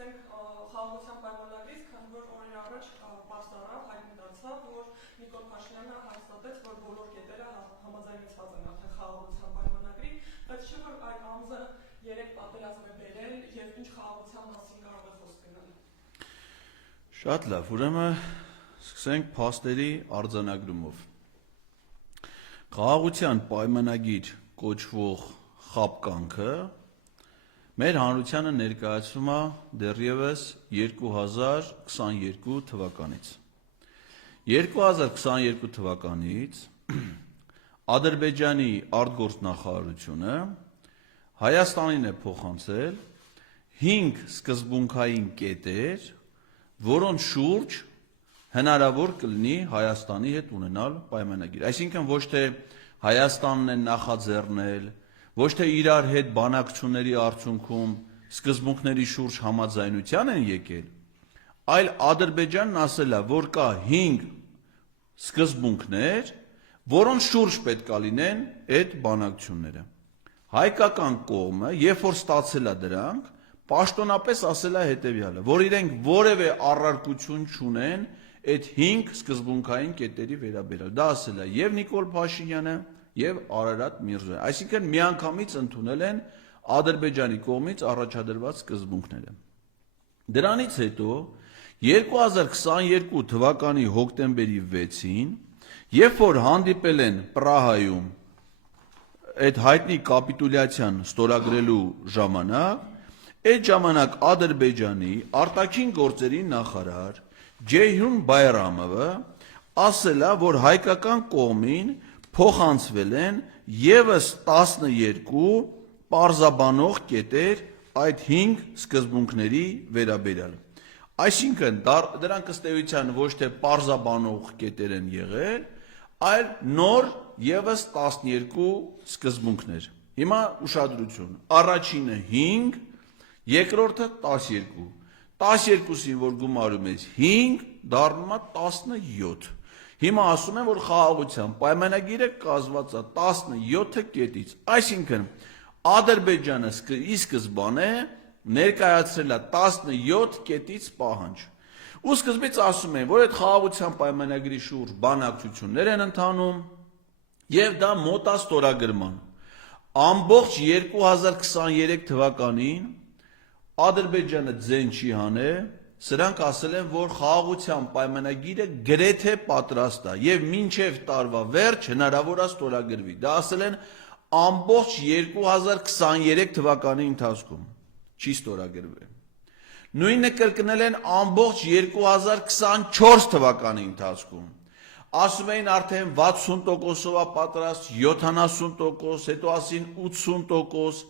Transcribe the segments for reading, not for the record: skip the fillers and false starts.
խաղաղության պայմանագրից, քանի որ օրեր առաջ պարզարավ հայտնի դարձավ, որ Նիկոլ Փաշինյանը հաստատեց, որ բոլոր կետերը համաձայնեցված են արդեն խաղաղության պայմանագրի, բայց չէ որ այդ ամզը 3 պատերազմ է բերել եւ ինչ խաղաղության մասին կարող է խոսք գնալ։ Շատ լավ, ուրեմն սկսենք փաստերի արձանագրումով։ Խաղաղության պայմանագիր կոչվող խաբկանքը մեր հանրությանը ներկայացվում է դեռևս 2022 թվականից։ 2022 թվականից Ադրբեջանի արտգործնախարարությունը Հայաստանին է փոխանցել 5 սկզբունքային կետեր, որոնց շուրջ հնարավոր կլինի Հայաստանի հետ ունենալ պայմանագիր։ Այսինքն ոչ թե Հայաստանն է նախաձեռնել, ոչ թե իրար հետ բանակցությունների արդյունքում սկզբունքների շուրջ համաձայնության են եկել, այլ Ադրբեջանն ասել է, որ կա 5 սկզբունքներ, որոնց շուրջ պետք է լինեն այդ բանակցությունները։ Հայկական կողմը, երբ որ ստացել է դրանք, պաշտոնապես ասել է հետևյալը, որ իրենք որևէ առարկություն չունեն այդ 5 սկզբունքային կետերի վերաբերյալ։ Դա ասել է եւ Նիկոլ Փաշինյանը, եւ Արարատ Միրզոյանը, այսինքն միանգամից ընդունել են Ադրբեջանի կողմից առաջադրված սկզբունքները։ Դրանից հետո 2022 թվականի հոկտեմբերի 6-ին, երբ որ հանդիպել են Պրահայում այդ հայտնի կապիտուլյացիան ստորագրելու ժամանակ, այդ ժամանակ Ադրբեջանի արտաքին գործերի նախարար Ջեյհուն Բայրամովը ասել է, որ հայկական կողմին փոխանցվել են եւս 12 պարզաբանող կետեր այդ 5 սկզբունքների վերաբերյալ։ Այսինքն դրանք ըստ էության ոչ թե պարզաբանող կետեր են եղել, այլ նոր եւս 12 սկզբունքներ։ Հիմա ուշադրություն, առաջինը 5, երկրորդը 12։ 12-ին որ գումարում ես 5, դառնում է 17։ Հիմա ասում են, որ խաղաղության պայմանագիրը կազմված է 17 կետից, այսինքն Ադրբեջանը ի սկզբանե ներկայացրել է 17 կետից պահանջ։ Ու սկզբից ասում են, որ այդ խաղաղության պայմանագրի շուրջ բանակցություններ են ընթանում եւ դա մոտ է ստորագրման։ Ամբողջ 2023 թվականին Ադրբեջանը ձեն չի հանել, սրանք ասել են, որ խաղաղության պայմանագիրը գրեթե պատրաստ է եւ մինչեւ տարվա վերջ հնարավոր է ստորագրվի։ Դա ասել են ամբողջ 2023 թվականի ընթացքում չի ստորագրվել։ Նույնը կրկնել են ամբողջ 2024 թվականի ընթացքում։ Ասում էին արդեն 60%-ով է պատրաստ, 70%, հետո ասին 80%։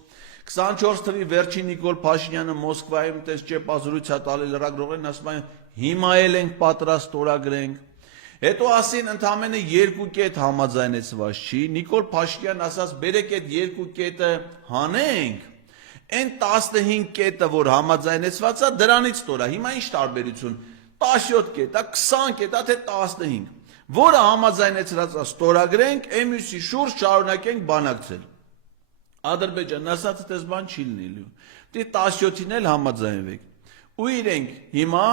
24 թվականի վերջին Նիկոլ Փաշինյանը Մոսկվայում տես ճեպազրույց է տալի լրագրողներին, ասում են հիմա էլ ենք պատրաստ ստորագրենք։ Հետո ասին ընդամենը 2 կետ համաձայնեցված չի, Նիկոլ Փաշինյանն ասաց բերեք այդ 2 կետը հանենք, այն 15 կետը որ համաձայնեցված է դրանից ստորա։ Հիմա ինչ տարբերություն, 17 կետ է, 20 կետ է, թե 15, որը համաձայնեցրած է ստորագրենք, մյուսի շուրջ շարունակենք բանակցել։ Ադրբեջանն ասաց այդպես բան չի լինելու, պետք է 17-ին էլ համաձայնվեք։ Ու իրենք հիմա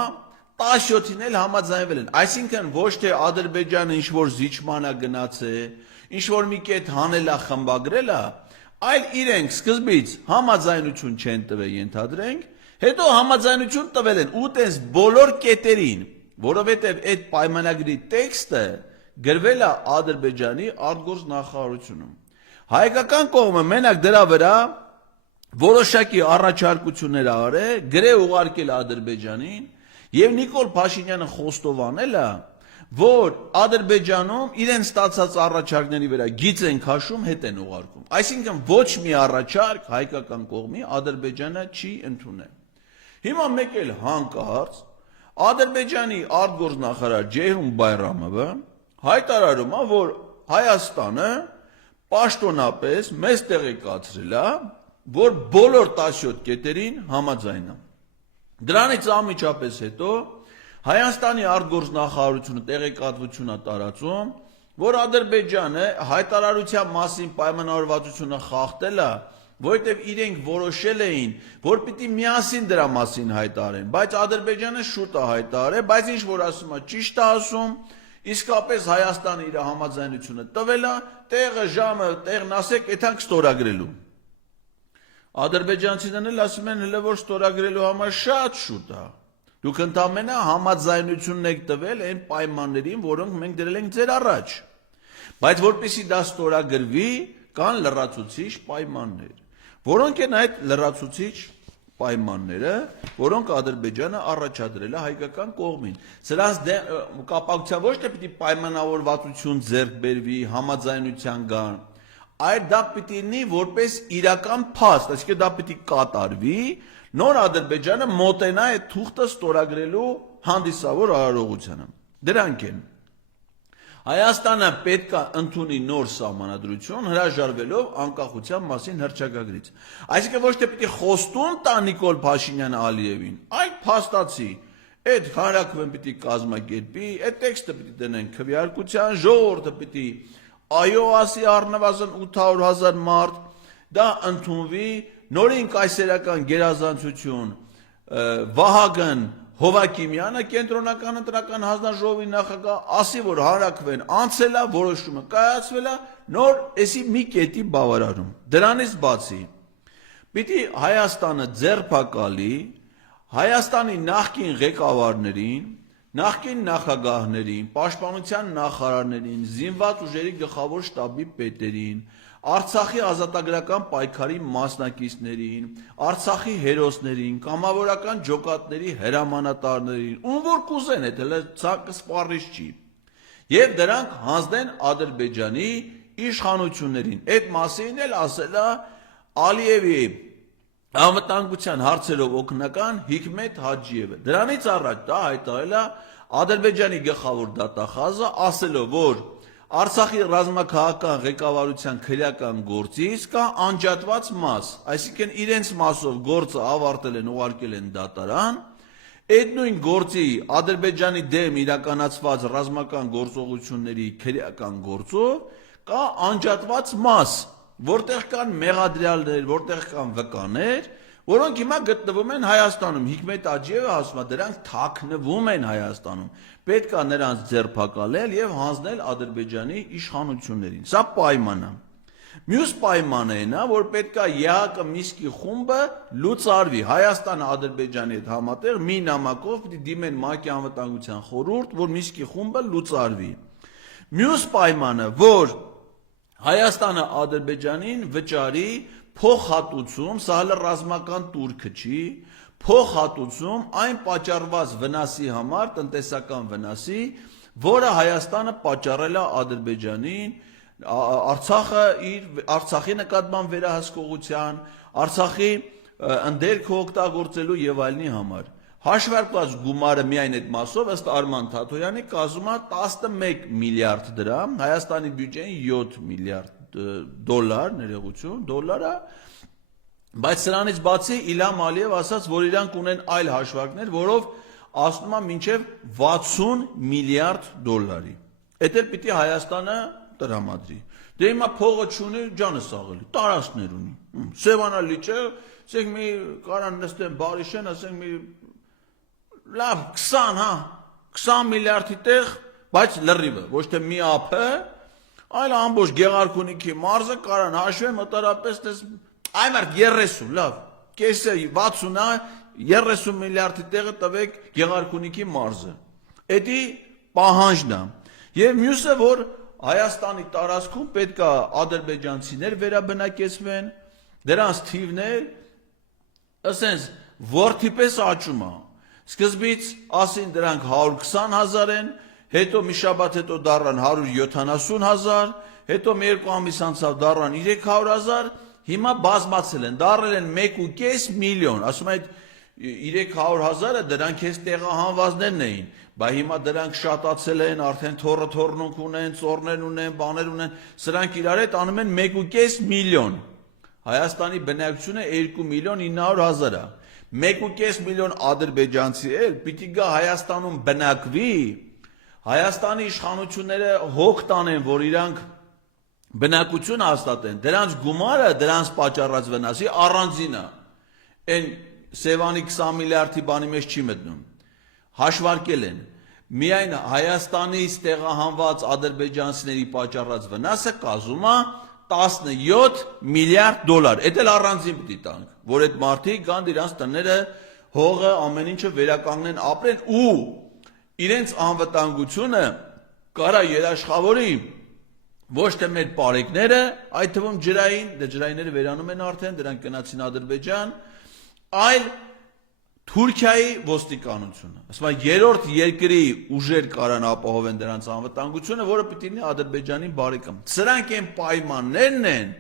17-ին էլ համաձայնվել են, այսինքն ոչ թե Ադրբեջանը ինչ որ զիջման է գնացել, ինչ որ մի կետ հանել է, խմբագրել է, այլ իրենք սկզբից համաձայնություն չեն տվել, ենթադրենք, հետո համաձայնություն տվել են ու տես բոլոր կետերին, որովհետև այդ պայմանագրի տեքստը գրվել է Ադրբեջանի արտգործնախարարությունում։ Հայկական կողմը մենակ դրա վրա որոշակի առաջարկություններ արել, գրե ուղարկել Ադրբեջանին եւ Նիկոլ Փաշինյանը խոստովանել է, որ Ադրբեջանում իրեն ստացած առաջարկների վրա գիծ են քաշում, հետ են ուղարկում։ Այսինքն ոչ մի առաջարկ հայկական կողմի Ադրբեջանը չի ընդունել։ Հիմա մեկ էլ հանկարծ Ադրբեջանի արտգործնախարար Ջեյհուն Բայրամովը հայտարարում է, որ Հայաստանը պաշտոնապես մեզ տեղեկացրել է, որ բոլոր 17 կետերին համաձայն է։ Դրանից անմիջապես հետո Հայաստանի արտգործնախարարությունը տեղեկատվություն է տարածում, որ Ադրբեջանը հայտարարության մասին պայմանավորվածությունը խախտել է որովհետև իրենք որոշել էին, որ պիտի միասին դրա մասին հայտարեն, բայց Ադրբեջանը շուտ է հայտարարել, բայց ինչ որ ասում է, ճիշտ է ասում, իսկապես Հայաստանը իր համաձայնությունը տվել է, տեղը, ժամը, տեղն ասեք, այդքան կստորագրելու։ Ադրբեջանցիներն էլ ասում են, հələ որ ստորագրելու համար շատ շուտ է։ Դուք ընդամենը համաձայնությունն եք տվել այն պայմաններին, որոնք մենք դրել ենք ձեր առաջ։ Բայց որպեսզի դա ստորագրվի, կան լրացուցիչ պայմաններ, որոնք են այդ լրացուցիչ պայմանները, որոնք Ադրբեջանը առաջադրել է հայկական կողմին։ Սրանց կապակցությամբ ոչ թե պիտի պայմանավորվածություն ձեռք բերվի, համաձայնության գան, այլ դա պիտի լինի որպես իրական փաստ, այսինքն դա պիտի կատարվի, նոր Ադրբեջանը մոտենա այդ թուղթը ստորագրելու հանդիսավոր արարողությանը։ Դրանք են։ Հայաստանը պետք է ընդունի նոր սահմանադրություն, հրաժարվելով անկախության մասին հռչակագրից։ Այսինքն ոչ թե պիտի խոստում տա Նիկոլ Փաշինյանը Ալիևին, այլ փաստացի, այդ հանրաքվեն պիտի կազմակերպի, այդ տեքստը պիտի դնեն քվեարկության, ժողովուրդը պիտի այո ասի առնվազն 800,000 մարդ, դա ընդունվի, նորին կայսերական գերազանցություն Վահագն Հովակիմյանը կենտրոնական ընտրական հանձնաժողովի նախագահ ասի, որ հանրաքվեն անցել է, որոշումը կայացվել է, նոր էսի մի կետի բավարարում։ Դրանից բացի պիտի Հայաստանը ձեռնարկալի Հայաստանի նախկին ղեկավարներին, նախկին նախագահներին, պաշտպանության նախարարներին, զինված ուժերի գլխավոր շտաբի պետերին, Արցախի ազատագրական պայքարի մասնակիցներին, Արցախի հերոսներին, կամավորական ջոկատների հրամանատարներին, ում որ կուզեն, այդ հələ ցանկը սպառիչ չի։ Եվ դրանք հանձնեն Ադրբեջանի իշխանություններին։ Այդ մասին էլ ասել է Ալիևի անվտանգության հարցերով օգնական Հիկմետ Հաջիևը։ Դրանից առաջ դա հայտարարել է Ադրբեջանի գլխավոր դատախազը, ասելով, որ Արցախի ռազմաքաղաքական ղեկավարության քրեական գործից կա անջատված մաս, այսինքն իրենց մասով գործը ավարտել են, ուղարկել են դատարան, այդ նույն գործի Ադրբեջանի դեմ իրականացված ռազմական գործողությունների քրեական գործով կա անջատված մաս, որտեղ կան մեղադրյալներ, որտեղ կան վկաներ, որոնք հիմա գտնվում են Հայաստանում։ Հիկմետ Աջիևը ասում է, դրանք թաքնվում են Հայաստանում։ Պետք է նրանց ձերբակալել եւ հանձնել Ադրբեջանի իշխանություններին։ Սա պայման է։ Մյուս պայմանը այն է, որ պետք է ԵԱՀԿ Միսկի խումբը լուծարվի։ Հայաստանը Ադրբեջանի հետ համատեղ մի նամակով պիտի դիմեն ՄԱԿ-ի անվտանգության խորհուրդ, որ Միսկի խումբը լուծարվի։ Մյուս պայմանը, որ Հայաստանը Ադրբեջանին վճարի փոխհատուցում, սա հələ ռազմական տուրքը չի, փոխհատուցում այն պատճառված վնասի համար, տնտեսական վնասի, որը Հայաստանը պատճառել է Ադրբեջանին, Արցախի նկատմամբ վերահսկողության, Արցախի ընդերքը օգտագործելու եւ այլնի համար։ Հաշվարկված գումարը միայն այդ մասով ըստ Արման Թաթոյանի կազմում է 11 միլիարդ դրամ, Հայաստանի բյուջեին 7 միլիարդ դոլար, ներողություն, դոլարը, բայց սրանից բացի Իլհամ Ալիև ասաց, որ իրանք ունեն այլ հաշվարկներ, որով ասում է մինչև 60 միլիարդ դոլարի։ Այդ էլ պիտի Հայաստանը տրամադրի։ Դե հիմա փողը չունի, ջանս աղելի, տարածքներ ունի։ Սևանա լիճը, ասենք մի կարան նստեն Բարիշեն, ասենք մի լավ 20, հա, 20 միլիարդի տեղ, բայց լրիվը, ոչ թե մի ափը, այլ ամբողջ Գեղարքունիքի մարզը կարան հաշվեն մոտարապես տես այմարդ 30, լավ, կեսը 60 է, 30 միլիարդի տեղը տվեք Գեղարքունիքի մարզը։ Էդի պահանջն է։ Եվ մյուսը, որ Հայաստանի տարածքում պետք է ադրբեջանցիներ վերաբնակեցվեն, դրանց թիվներ, ասենց, որդիպես աճում է։ Սկզբից ասին դրանք 120,000 են, հետո մի շաբաթ հետո դառան 170,000, հետո մի երկու ամիս անցավ դառան 300,000, հիմա բազմացել են, դառել են 1.5 միլիոն, ասում այդ 300,000-ը դրանք ես տեղահանվածներն էին, բայց հիմա դրանք շատացել են, արդեն թոռնունք ունեն, ծորներ ունեն, բաներ ունեն, սրանք իրար հետ անում են 1.5 միլիոն, Հայաստանի բնակչությունը 2.900,000 է, 1.5 միլիոն ադրբեջանցի էլ պիտի գա Հայաստանում բնակվի, Հայաստանի իշխանությունները հոգ տանեն, որ իրանք բնակություն հաստատեն, դրանց գումարը, դրանց պատճառած վնասի առանձինը, այն Սևանի 20 միլիարդի բանի մեջ չի մտնում, հաշվարկել են, միայն Հայաստանից տեղահանված ադրբեջանցիների պատճառած վնասը կազմում է 17 միլիարդ դոլար, էդ էլ առանձին պիտի տանք, որ այդ մարդիկ գան իրանց տները, հողը, ամեն ինչը վերականգնեն, ապրեն ու իրենց անվտանգությունը կարա երաշխավորի ոչ թե մեր պարեկները, այդ թվում ջրային, դե ջրայինները վերանում են արդեն, դրանք գնացին Ադրբեջան, այլ Թուրքիայի ոստիկանությունը, ասում եմ երրորդ երկրի ուժեր կարան ապահովեն դրանց անվտանգությունը, որը պիտի լինի Ադրբեջանի բարեկամ։ Սրանք այն պայմաններն են,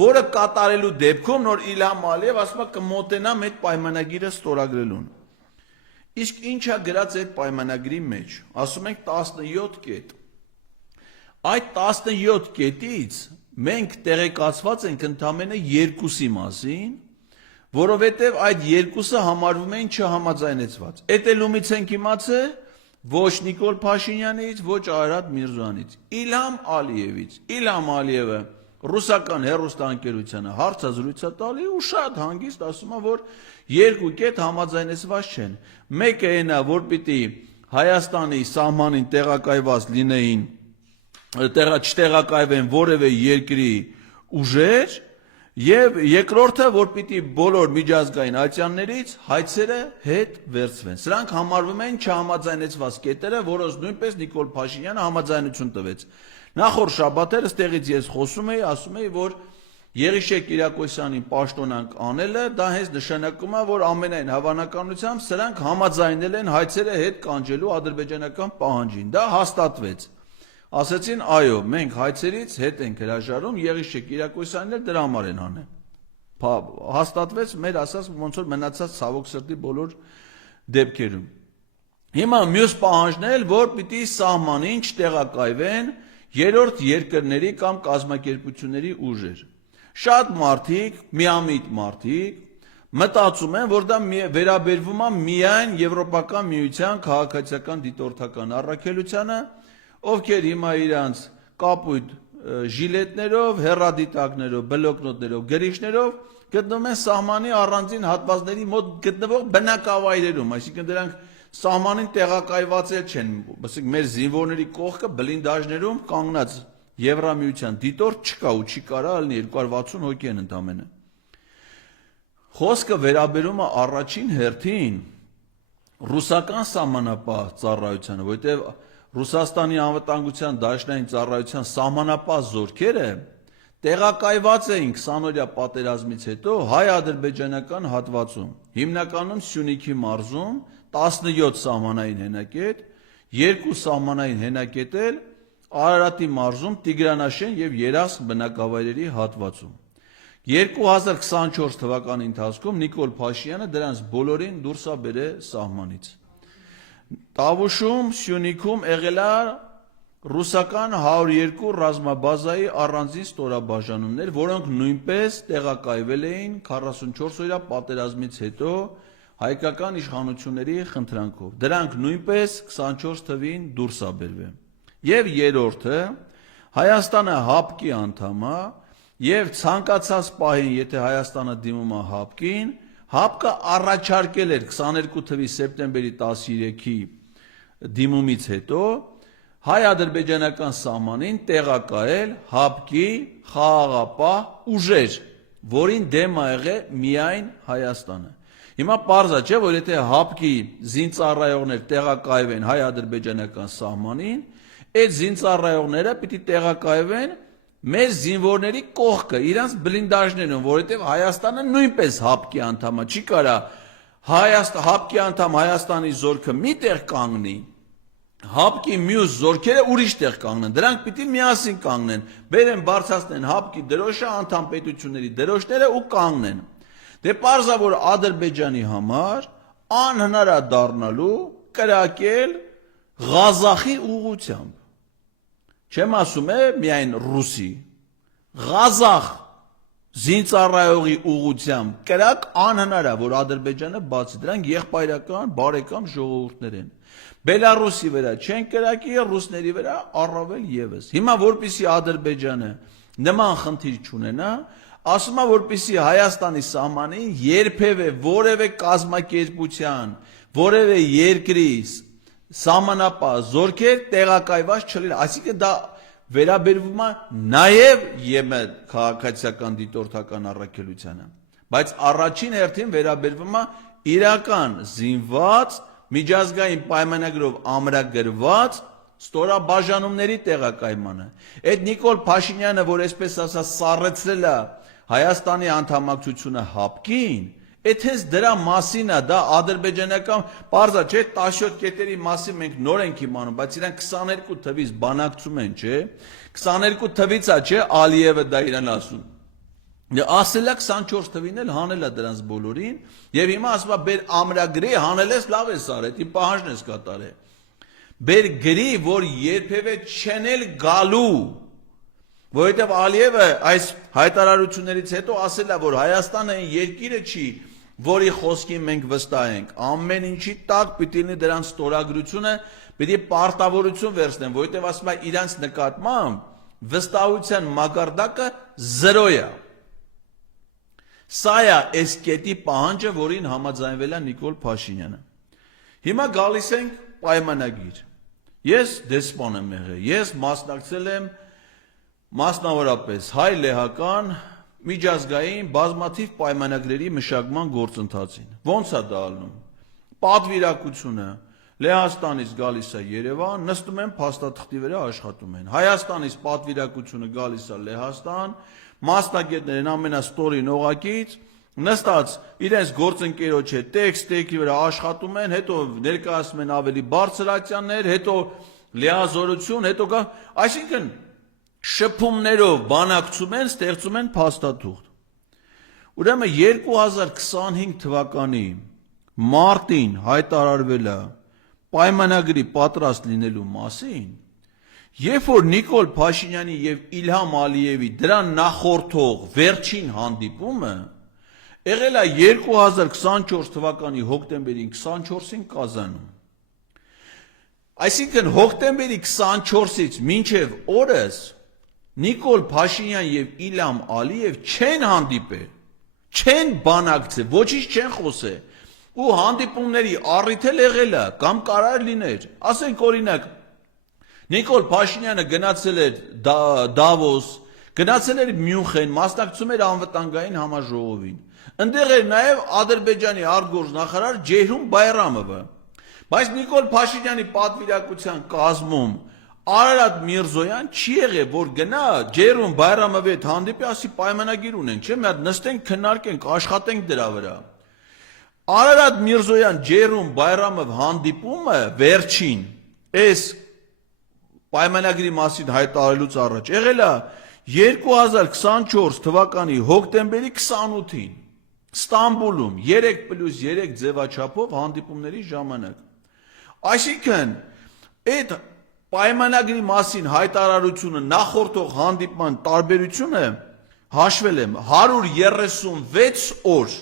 որը կատարելու դեպքում նոր Իլհամ Ալիև ասում է կմոտենամ այդ պայմանագիրը ստորագրելուն։ Իսկ ինչա գրած այդ պայմանագրի մեջ, ասում ենք 17 կետ։ Այդ 17 կետից մենք տեղեկացված ենք ընդամենը 2-ի մասին, որովհետև այդ 2-ը համարվում են չհամաձայնեցված։ Էդ էլ ումից ենք իմացել, ոչ Նիկոլ Փաշինյանից, ոչ Արարատ Միրզոյանից, Իլհամ Ալիևից։ Իլհամ Ալիևը ռուսական հեռուստաընկերությանը հարցազրույց է տալի ու շատ հանգիստ ասում է, որ 2 կետ համաձայնեցված չեն։ Մեկը այն է, որ պիտի Հայաստանի սահմանին տեղակայված լինեին, չտեղակայվեն որևէ երկրի ուժեր, եւ երկրորդը, որ պիտի բոլոր միջազգային ատյաններից հայցերը հետ վերցվեն։ Սրանք համարվում են չհամաձայնեցված կետերը, որոնց նույնպես Նիկոլ Փաշինյանը համաձայնություն տվեց։ Նախորդ շաբաթերս տեղից ես խոսում էի, ասում էի, որ Եղիշե Կիրակոսյանին պաշտոնանկ անելը դա հենց նշանակում է, որ ամենայն հավանականությամբ սրանք համաձայնել են հայցերը հետ կանջելու ադրբեջանական պահանջին։ Դա հաստատվեց։ Ասացին, այո, մենք հայցերից հետ ենք հրաժարում, Եղիշե Կիրակոսյանն էլ դրա համար են անել։ Հաստատվեց մեր ասած ոնց որ մնացած ցավոք սրտի բոլոր դեպքերում։ Հիմա մյուս պահանջն էլ, որ պիտի սահմանին չտեղակայվեն երրորդ երկրների կամ կազմակերպությունների ուժեր։ Շատ մարդիկ, միամիտ մարդիկ մտածում են, որ դա վերաբերվում է միայն Եվրոպական միության քաղաքացիական դիտորդական առաքելությանը, ովքեր հիմա իրանց կապույտ ժիլետներով, հեռադիտակներով, բլոկնոտներով, գրիչներով գտնվում են սահմանի առանձին հատվածների մոտ գտնվող բնակավայրերում, այսինքն դրանք սահմանին տեղակայված չեն, ասենք մեր զինվորների կողքը բլինդաժներում կանգնած Եվրամիության դիտորդ չկա ու չի կարա լինի 260 հոգի են ընդամենը։ Խոսքը վերաբերում է առաջին հերթին ռուսական սահմանապահ ծառայությանը, որտեղ Ռուսաստանի անվտանգության դաշնային ծառայության սահմանապահ զորքերը տեղակայված էին 20-օրյա պատերազմից հետո հայ-ադրբեջանական հատվածում, հիմնականում Սյունիքի մարզում 17 սահմանային հենակետ, 2 սահմանային հենակետ էլ Արարատի մարզում Տիգրանաշեն եւ Երասխ բնակավայրերի հատվածում։ 2024 թվականի ընթացքում Նիկոլ Փաշինյանը դրանց բոլորին դուրս է բերել սահմանից։ Տավուշում, Սյունիքում եղել է ռուսական 102 ռազմաբազայի առանձին ստորաբաժանումներ, որոնք նույնպես տեղակայվել էին 44-օրյա պատերազմից հետո հայկական իշխանությունների խնդրանքով։ Դրանք նույնպես 24 թվին դուրս է բերվել։ Եվ երրորդը Հայաստանը ՀԱՊԿ-ի անդամ է եւ ցանկացած պահին, եթե Հայաստանը դիմում է ՀԱՊԿ-ին, ՀԱՊԿ-ը առաջարկել էր 22 թվականի սեպտեմբերի 13-ի դիմումից հետո հայ-ադրբեջանական սահմանին տեղակայել ՀԱՊԿ-ի խաղաղապահ ուժեր, որին դեմ է եղել միայն Հայաստանը։ Հիմա պարզ է, չէ՞, որ եթե ՀԱՊԿ-ի զինծառայողներ տեղակայվեն հայ-ադրբեջանական սահմանին, այդ զինծառայողները պիտի տեղակայվեն մեր զինվորների կողքը, իրանց բլինդաժներում, որովհետև Հայաստանը նույնպես ՀԱՊԿ-ի անդամ է, չի կարա ՀԱՊԿ-ի անդամ Հայաստանի զորքը մի տեղ կանգնի, ՀԱՊԿ-ի մյուս զորքերը ուրիշ տեղ կանգնեն, դրանք պիտի միասին կանգնեն, բերեն բարձրացնեն ՀԱՊԿ-ի դրոշը, անդամ պետությունների դրոշները ու կանգնեն։ Դե պարզ է, որ Ադրբեջանի համար անհնար է դառնալու կրակել Ղազախի ուղղությամբ։ Չեմ ասում միայն ռուսի, Ղազախ զինծառայողի ուղղությամբ կրակ անհնար է, որ Ադրբեջանը բացի, դրանք եղբայրական, բարեկամ ժողովուրդներ են։ Բելարուսի վրա չեն կրակի, ռուսների վրա առավել եւս։ Հիմա որպեսի Ադրբեջանը նման խնդիր չունենա, ասում է որպեսի Հայաստանի սահմանին երբևէ որևէ կազմակերպության, որևէ երկրի սահմանապահ զորքեր տեղակայված չլինեն, այսինքն դա վերաբերվում է նաև ԵՄ քաղաքացիական դիտորդական առաքելությանը, բայց առաջին հերթին վերաբերվում է իրական զինված միջազգային պայմանագրով ամրագրված ստորաբաժանումների տեղակայմանը։ Այդ Նիկոլ Փաշինյանը, որ այսպես ասած սառեցրել է Հայաստանի անդամակցությունը ՀԱՊԿ-ին, այդ հենց դրա մասին է, դա ադրբեջանական պարզա չէ, 17 կետերի մասին մենք նոր ենք իմանում, բայց իրանք 22 թվից բանակցում են, չէ, 22 թվից է, չէ, Ալիևը դա իրան ասում։ Ասել է 24 թվին էլ հանել է դրանց բոլորին, եւ հիմա ասում է բեր ամրագրի հանել ես լավ ես արել, իմ պահանջն ես կատարել։ Բեր գրի, որ երբևէ չեն էլ գալու, որովհետեւ Ալիևը այս հայտարարություններից հետո ասել է, որ Հայաստանը այն երկիրը չի, որի խոսքին մենք վստահ ենք, ամեն ինչի տակ պիտի լինի դրանց ստորագրությունը, պիտի պարտավորություն վերցնեն, որովհետեւ ասում է իրանց նկատմամբ վստահության մակարդակը 0 է։ Սա է այս կետի պահանջը, որին համաձայնվել է Նիկոլ Փաշինյանը։ Հիմա գալիս ենք պայմանագիր։ Ես դեսպան եմ եղել, ես մասնակցել եմ մասնավորապես հայ-լեհական միջազգային բազմաթիվ պայմանագրերի մշակման գործընթացին։ Ոնց է դա ալնում։ Պատվիրակությունը Լեհաստանից գալիս է Երևան, նստում են փաստաթղթի վրա աշխատում են։ Հայաստանից պատվիրակությունը գալիս է Լեհաստան, մասնագետներն ամենաստորին օղակից նստած իրենց գործընկերոջ հետ տեքստի վրա աշխատում են, հետո ներկայացնում են ավելի բարձր ատյաններ, հետո լիազորություն, հետո կա, այսինքն շփումներով բանակցում են, ստեղծում են փաստաթուղթ։ Ուրեմն 2025 թվականի մարտին հայտարարվել է պայմանագրի պատրաստ լինելու մասին, երբ որ Նիկոլ Փաշինյանի եւ Իլհամ Ալիևի դրան նախորդող վերջին հանդիպումը եղել է 2024 թվականի հոկտեմբերի 24-ին Կազանում։ Այսինքն հոկտեմբերի 24-ից մինչև օրս Նիկոլ Փաշինյան եւ Իլհամ Ալիև չեն հանդիպել, չեն բանակցել, ոչինչ չեն խոսել։ Ու հանդիպումների առիթ էլ եղել է կամ կարար լիներ։ Ասենք օրինակ Նիկոլ Փաշինյանը գնացել էր Դավոս, գնացել էր Մյունխեն, մասնակցում էր անվտանգային համաժողովին։ Այնտեղ էր նաև Ադրբեջանի արտգործնախարար Ջեյհուն Բայրամովը։ Բայց Նիկոլ Փաշինյանի պատվիրակության կազմում Արարատ Միրզոյան չի եղել, որ գնա Ջեյհուն Բայրամովի հետ հանդիպի, ասի պայմանագիր ունենք, չէ՞, մի հատ նստենք, քննարկենք, աշխատենք դրա վրա։ Արարատ Միրզոյան Ջեյհուն Բայրամով հանդիպումը վերջին այս պայմանագրի մասին հայտարարելուց առաջ եղել է 2024 թվականի հոկտեմբերի 28-ին Ստամբուլում 3+3 ձևաչափով հանդիպումների ժամանակ։ Այսինքն այդ պայմանագրի մասին հայտարարությունը նախորդող հանդիպման տարբերությունը հաշվել եմ 136 օր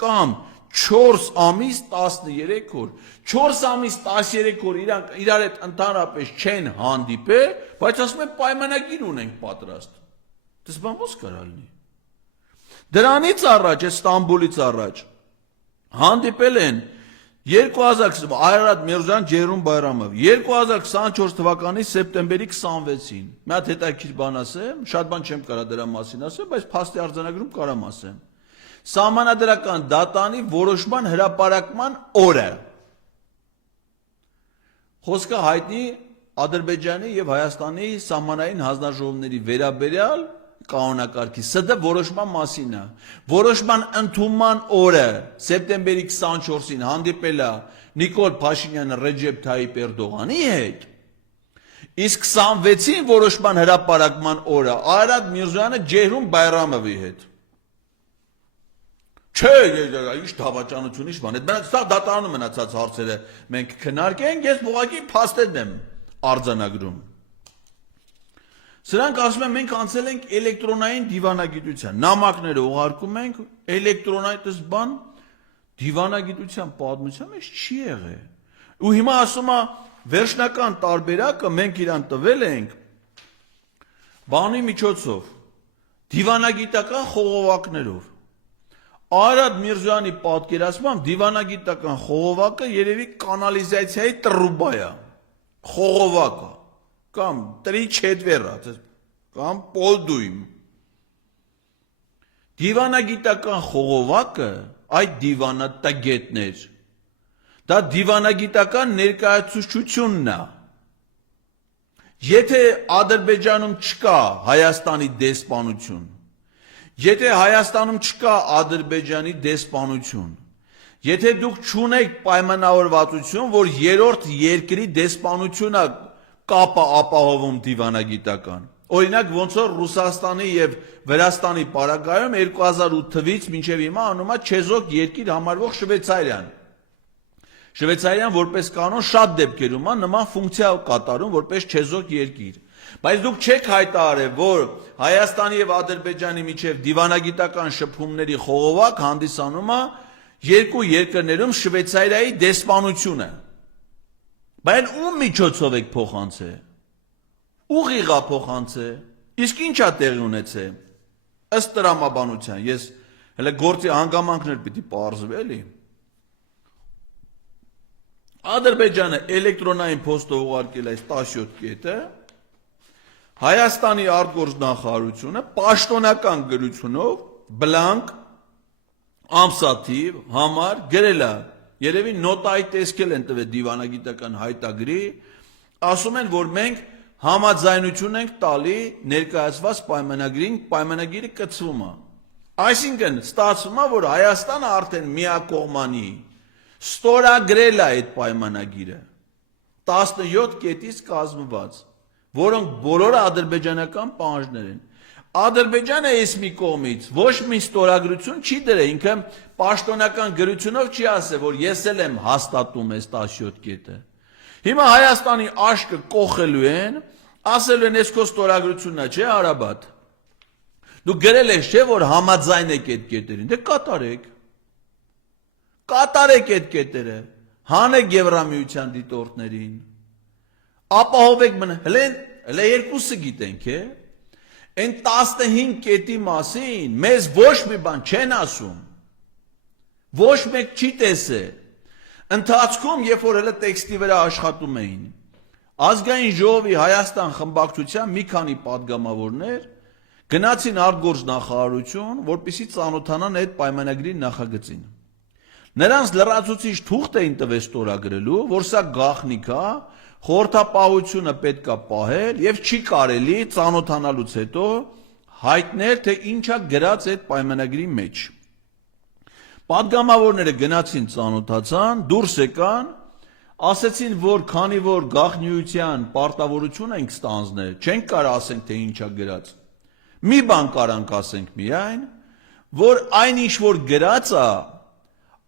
կամ 4 ամիս 13 օր, 4 ամիս 13 օր իրանք իրար հետ ընդհանրապես չեն հանդիպել, բայց ասում են պայմանագիր ունենք պատրաստ։ Դες բան ո՞ս կարա լինի։ Դրանից առաջ, Ստամբուլից առաջ հանդիպել են 2020 Արարատ Միրզոյան Ջեյհուն Բայրամով 2024 թվականի սեպտեմբերի 26-ին։ Մի հատ հետաքրքիր բան ասեմ, շատ բան չեմ կարա դրա մասին ասեմ, բայց փաստի արձանագրում կարամ ասեմ։ Սահմանադրական դատանի որոշման հրապարակման օրը։ Խոսքը հայտնի Ադրբեջանի եւ Հայաստանի սահմանային հանձնաժողովների վերաբերյալ կանոնակարգի ՍԴ որոշման մասին է։ Որոշման ընդունման օրը սեպտեմբերի 24-ին հանդիպել է Նիկոլ Փաշինյանը Ռեջեփ Թայիպ Էրդողանի հետ։ Իսկ 26-ին որոշման հրապարակման օրը Արարատ Միրզոյանը Ջեյհուն Բայրամովի հետ։ Չէ, ինչ դավաճանություն, ինչ բան։ Այդ սա դատարանում մնացած հարցերը մենք քննարկենք, ես ուղղակի փաստերն եմ արձանագրում։ Սրանք ասում են մենք անցել ենք էլեկտրոնային դիվանագիտության, նամակները ուղարկում ենք էլեկտրոնային բան դիվանագիտության պատմության մեջ չի եղել։ Ու հիմա ասում է վերջնական տարբերակը մենք իրան տվել ենք բանի միջոցով, դիվանագիտական խողովակներով։ Արադ Միրզոյանի պատկերացմամբ դիվանագիտական խողովակը երևի կանալիզացիայի տրուբա է, խողովակը, կամ 3/4, կամ պոլդույմ։ Դիվանագիտական խողովակը այդ դիվանատգետներ, դա դիվանագիտական ներկայացուցչությունն է։ Եթե Ադրբեջանում չկա Հայաստանի դեսպանություն, եթե Հայաստանում չկա Ադրբեջանի դեսպանություն, եթե դուք չունեք պայմանավորվածություն, որ երրորդ երկրի դեսպանությունը կապը ապահովում դիվանագիտական, օրինակ ոնց որ Ռուսաստանի եւ Վրաստանի պարագայում 2008 թվականից մինչեւ հիմա անում է չեզոք երկիր համարվող Շվեյցարիան։ Շվեյցարիան որպես կանոն շատ դեպքերում է նման ֆունկցիա կատարում որպես չեզոք երկիր։ Բայց դուք չեք հայտարարել, որ Հայաստանի եւ Ադրբեջանի միջև դիվանագիտական շփումների խողովակ հանդիսանում է երկու երկրներում Շվեյցարիայի դեսպանությունը։ Բայց ում միջոցով եք փոխանցել։ Ուղիղ է փոխանցել։ Իսկ ի՞նչ է տեղի ունեցել։ Ըստ տրամաբանության, ես հələ գործի հանգամանքներ պիտի պարզվի, էլի։ Ադրբեջանը էլեկտրոնային փոստով ուղարկել է 17 կետը, Հայաստանի արտգործնախարարությունը պաշտոնական գրությունով բլանկ ամսաթիվ համար գրել է, երևի նոտայի տեսքել են տվել դիվանագիտական հայտագրի, ասում են, որ մենք համաձայնություն ենք տալի ներկայացված պայմանագրին, պայմանագիրը կցվում է։ Այսինքն ստացվում է, որ Հայաստանը արդեն միակողմանի ստորագրել է այդ պայմանագիրը 17 կետից կազմված, որոնք բոլորը ադրբեջանական պահանջներ են։ Ադրբեջանը այս մի կողմից ոչ մի ստորագրություն չի դրել, ինքը պաշտոնական գրությունով չի ասել, որ ես էլ եմ հաստատում այս 17 կետը։ Հիմա Հայաստանի աշկը կողելու են, ասելու են այս քո ստորագրությունն է, չէ, Արաբատ։ Դու գրել ես, չէ, որ համաձայն եք այդ կետերին, դե կատարեք։ Կատարեք այդ կետերը, հանեք Եվրամիության դիտորդներին, ապահովեք մնա, հələ երկուսը գիտենք, է, այն 15 կետի մասին մեզ ոչ մի բան չեն ասում, ոչ մեկ չի տեսել, ընթացքում, երբ որ հələ տեքստի վրա աշխատում էին, Ազգային ժողովի Հայաստան խմբակցության մի քանի պատգամավորներ գնացին արտգործնախարարություն, որպեսզի ծանոթանան այդ պայմանագրի նախագծին։ Նրանց լրացուցիչ թուղթ էին տվել ստորագրելու, որ սա գաղտնիք է, խորհրդապահությունը պետք է պահել եւ չի կարելի ծանոթանալուց հետո հայտնել, թե ինչա գրած այդ պայմանագրի մեջ։ Պատգամավորները գնացին ծանոթացան, դուրս եկան, ասեցին, որ քանի որ գաղտնիության պարտավորություն ենք ստանձնել, չենք կարող ասենք, թե ինչա գրած։ Մի բան կարանք ասենք միայն, որ այն ինչ որ գրած է,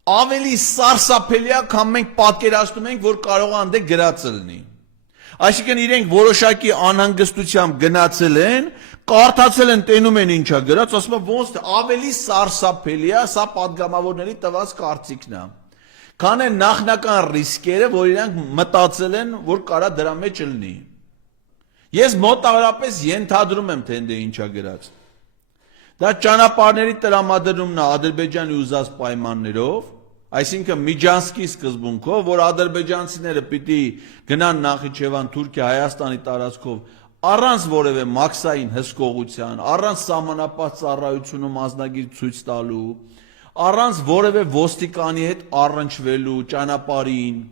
ավելի սարսափելի է, քան մենք պատկերացնում ենք, որ կարող է անդե գրած լինի։ Այսինքն իրենք որոշակի անհանգստությամբ գնացել են, կարդացել են, տենում են ինչա գրած, ասում են ոնց թե ավելի սարսափելի է, սա պատգամավորների տված կարծիքն է։ Քան են նախնական ռիսկերը, որ իրանք մտածել են, որ կարա դրա մեջ լինի։ Ես մոտավորապես ենթադրում եմ, թե ընդ ինչա գրած։ Դա ճանապարհների տրամադրումն է Ադրբեջանի ուզած պայմաններով, այսինքն Միջանսկի սկզբունքով, որ ադրբեջանցիները պիտի գնան Նախիջևան, Թուրքիա, Հայաստանի տարածքով առանց որևէ մաքսային հսկողության, առանց սահմանապահ ծառայությունում ազնագիր ցույց տալու, առանց որևէ ոստիկանի հետ առնչվելու ճանապարհին,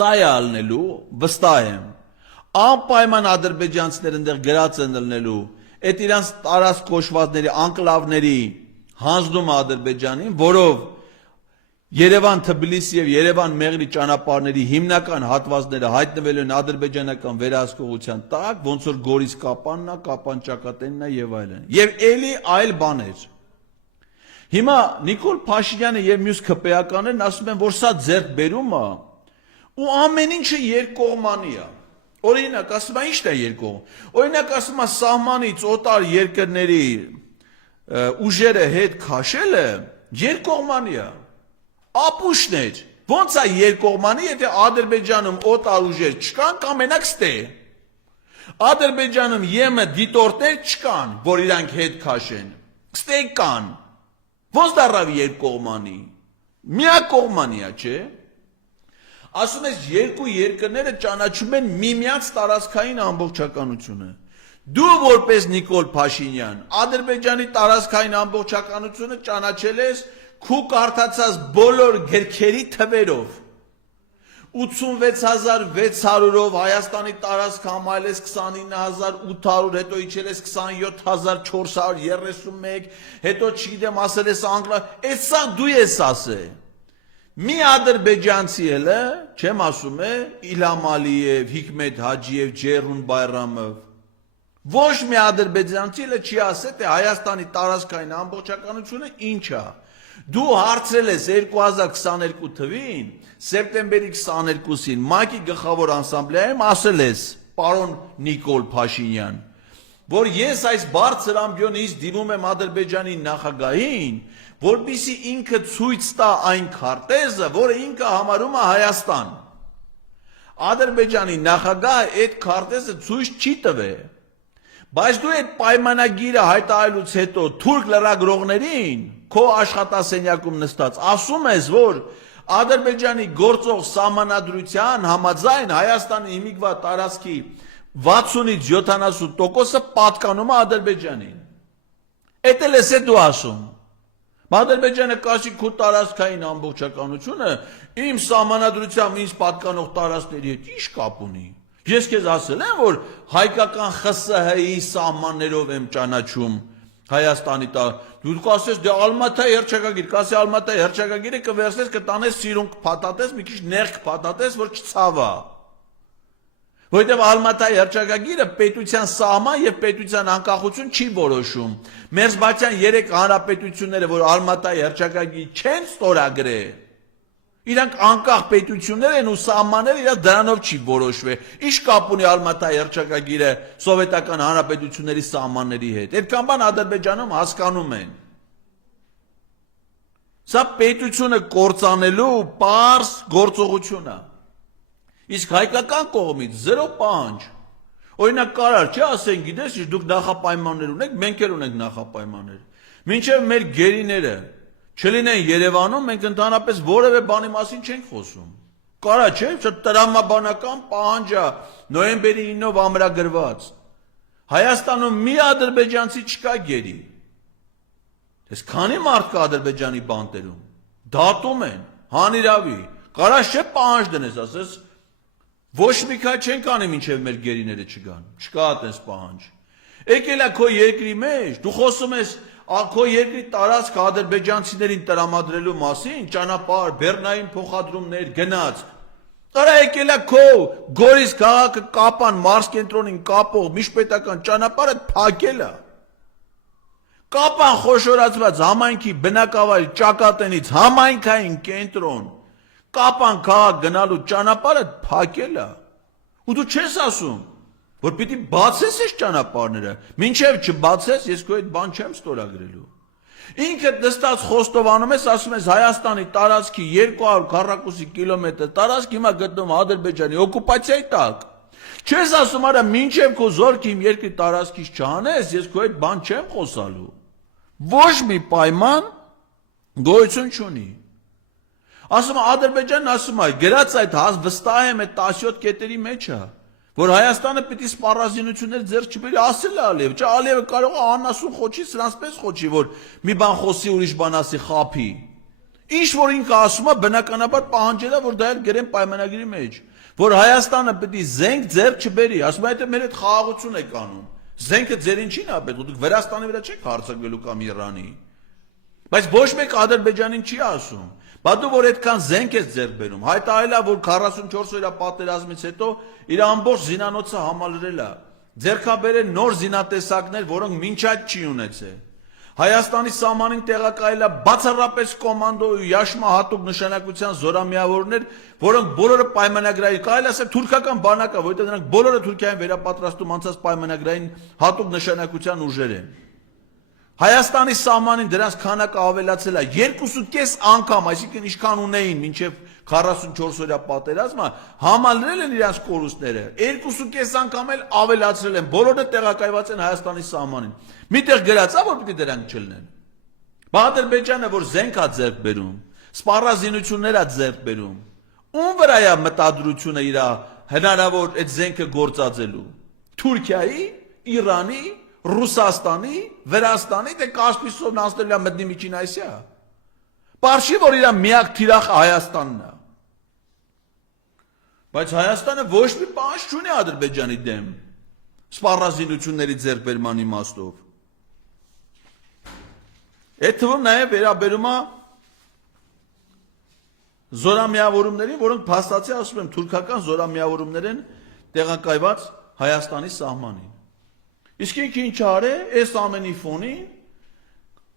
սա է ալնելու, վստահ եմ, անպայման ադրբեջանցիները այնտեղ գրած են լինելու, այդ իրանց տարածք կոչվածների անկլավների հանձնում Ադրբեջանին, որով Երևան-Թբիլիսի եւ Երևան-Մեղրի ճանապարհների հիմնական հատվածները հայտնվելու են ադրբեջանական վերահսկողության տակ, ոնց որ Գորիս Կապանն է, Կապան-Ճակատենն է եւ այլն։ Եվ էլի այլ բաներ։ Հիմա Նիկոլ Փաշինյանը եւ մյուս ԿՊԱ-ականներն ասում են, որ սա ձեռքբերում է ու ամեն ինչը երկկողմանի է։ Օրինակ, ասում է ի՞նչն է երկկողմ։ Օրինակ, ասում է սահմանից օտար երկրների ուժերը հետ քաշելը երկկողմանի է։ Ապուշներ, Ոնց է երկկողմանի, եթե Ադրբեջանում օտար չկան կամ մենակ ստե։ Ադրբեջանում ԵՄ դիտորդներ չկան, որ իրանք հետ քաշեն։ Ստե կան։ Ոնց դառավ երկկողմանի։ Միակողմանի է, չէ։ Ասում ես երկու երկրները ճանաչում են միմյանց տարածքային ամբողջականությունը։ Դու որպես Նիկոլ Փաշինյան Ադրբեջանի տարածքային ամբողջականությունը ճանաչել ես քու կարդացած բոլոր գրքերի թվերով 86,600-ով Հայաստանի տարածք համայել ես 29,800, հետո իջել ես 27,431, հետո չգիտեմ ասել ես անգլա, այս սա դու ես ասել։ Մի ադրբեջանցի էլ է, չեմ ասում է, Իլհամ Ալիև, Հիկմետ Հաջիև, Ջերուն Բայրամով։ Ոչ մի ադրբեջանցի էլ չի ասել, թե Հայաստանի տարածքային ամբողջականությունը ինչ է։ Դու հարցրել ես 2022 թվին, սեպտեմբերի 22-ին ՄԱԿ-ի գլխավոր ասամբլեայում ասել ես, պարոն Նիկոլ Փաշինյան, որ ես այս բարձր ամբիոնից դիմում եմ Ադրբեջանի նախագահին, որպեսզի ինքը ցույց տա այն քարտեզը, որը ինքը համարում է Հայաստան։ Ադրբեջանի նախագահը այդ քարտեզը ցույց չի տվել։ Բայց դու այդ պայմանագիրը հայտարարելուց հետո թուրք լրագրողներին քո աշխատասենյակում նստած ասում ես, որ Ադրբեջանի գործող սահմանադրության համաձայն Հայաստանի հիմիկվա տարածքի 60-ից 70%-ը պատկանում է Ադրբեջանին։ Էդ էլ ես դու ասում։ Ադրբեջանը կասի քո տարածքային ամբողջականությունը իմ սահմանադրությամբ ինձ պատկանող տարածքների հետ ի՞նչ կապ ունի։ Ես քեզ ասել եմ, որ հայկական ԽՍՀ-ի սահմաններով եմ ճանաչում Հայաստանի դու կասես դե Ալմատայի հռչակագիր, կասի Ալմատայի հռչակագիրը կվերցնես, կտանես սիրուն կփաթաթես, մի քիչ նեղ կփաթաթես, որ չցավա։ Որովհետև Ալմատայի հռչակագիրը պետության սահման եւ պետության անկախություն չի որոշում։ Մերձբալթյան 3 հանրապետությունները, որ Ալմատայի հռչակագիր չեն ստորագրել, իրանք անկախ պետություններ են ու սահմանները իրար դրանով չի որոշվել։ Ինչ կապ ունի Ալմատայի հռչակագիրը սովետական հանրապետությունների սահմանների հետ։ Այդքան բան Ադրբեջանում հասկանում են։ Սա պետությունը կործանելու պարզ գործողություն է։ Իսկ հայկական կողմից 0 պահանջ։ Օրինակ կարար չի ասեն, գիտես, դուք նախապայմաններ ունեք, մենք էլ ունենք նախապայմաններ։ Մինչև մեր գերիները չլինեն Երևանում, մենք ընդհանրապես որևէ բանի մասին չենք խոսում։ Կարա չէ, տրամաբանական պահանջա նոյեմբերի 9-ով ամրագրված։ Հայաստանում մի ադրբեջանցի չկա գերի։ Ես քանի մարդ կա Ադրբեջանի բանտերում։ Դատում են, հանիրավի։ Կարա չէ պահանջ դնես, ասես ոչ մի քայլ չենք անի մինչև մեր գերիները չգան։ Չկա այդպես պահանջ։ Եկել է քո երկրի մեջ, դու խոսում ես քո երկրի տարածքը ադրբեջանցիներին տրամադրելու մասին, ճանապարհ, բեռնային փոխադրումներ գնաց։ Արա եկել է քո Գորիս քաղաքը կապան մարզ կենտրոնին կապող միջպետական ճանապարհը փակել է։ Կապան խոշորացված համայնքի բնակավայր ճակատենից համայնքային կենտրոն կապան քաղաք գնալու ճանապարհը փակել է։ Ու դու չես ասում, որ պիտի բացես այս ճանապարհները, մինչև չբացես, ես քո այդ բան չեմ ստորագրելու։ Ինքդ նստած խոստովանում ես, ասում ես Հայաստանի տարածքի 200 քառակուսի կիլոմետր տարածք հիմա գտնվում Ադրբեջանի օկուպացիայի տակ։ Չես ասում, արա մինչև քո զորքը իմ երկրի տարածքից չանես, ես քո այդ բան չեմ խոսալու։ Ոչ մի պայման գոյություն չունի։ Ասում է Ադրբեջանն ասում է, գրած այդ վստահ եմ այդ 17 կետերի մեջ է, որ Հայաստանը պիտի սպառազինություններ ձեռք չբերի, ասել է Ալիև, չէ Ալիևը կարող է անասուն խոչի, սրանց պես խոչի, որ մի բան խոսի, ուրիշ բան ասի, խափի։ Ինչ որ ինքը ասում է, բնականաբար պահանջել է, որ դա էլ գրեն պայմանագրի մեջ, որ Հայաստանը պիտի զենք ձեռք չբերի, ասում է այդ մեր հետ խաղաղություն եք անում։ Զենքը ձեր ինչին է պետք, դուք Վրաստանի վրա չեք հարձակվելու կամ Իրանի։ Բայց ոչ մեկ Ադրբեջանին չի ասում։ Բա դու որ այդքան զենք ես ձեռք բերում, հայտարարել է, որ 44 օրյա պատերազմից հետո իր ամբողջ զինանոցը համալրել է, ձեռքաբերել նոր զինատեսակներ, որոնք մինչ այդ չի ունեցել։ Հայաստանի սահմանին տեղակայել է բացառապես կոմանդո ու Յաշմա հատուկ նշանակության զորամիավորներ, որոնք բոլորը պայմանագրային, կարելի ասել թուրքական բանակա, որովհետև նրանք բոլորը Թուրքիային վերապատրաստում անցած պայմանագրային հատուկ նշանակության ուժեր են։ Հայաստանի սահմանին դրանց քանակը ավելացել է 2.5 անգամ, այսինքն ինչքան ունեին մինչև 44 օրյա պատերազմը, համալրել են իրենց կորուստները, 2.5 անգամ էլ ավելացրել են, բոլորը տեղակայված են Հայաստանի սահմանին։ Միտեղ գրած է, որ պիտի դրանք չլինեն։ Ադրբեջանը, որ զենք է ձեռք բերում, սպառազինություններ է ձեռք բերում, ում վրա է մտադրությունը իր հնարավոր այդ զենքը գործածելու։ Թուրքիայի, Իրանի, Ռուսաստանի, Վրաստանի, դե Կասպիոսով անցնելու է մտնի միջին Ասիա։ Պարշի, որ իր միակ թիրախը Հայաստանն է։ Բայց Հայաստանը ոչ մի պահանջ չունի Ադրբեջանի դեմ սպառազինությունների ձեռքբերման իմաստով։ Այդ թվում նաև վերաբերում է զորամիավորումներին, որոնք փաստացի ասում եմ թուրքական զորամիավորումներ են տեղակայված Հայաստանի սահմանին։ Իսկ ինքը ինչ արե, այս ամենի ֆոնին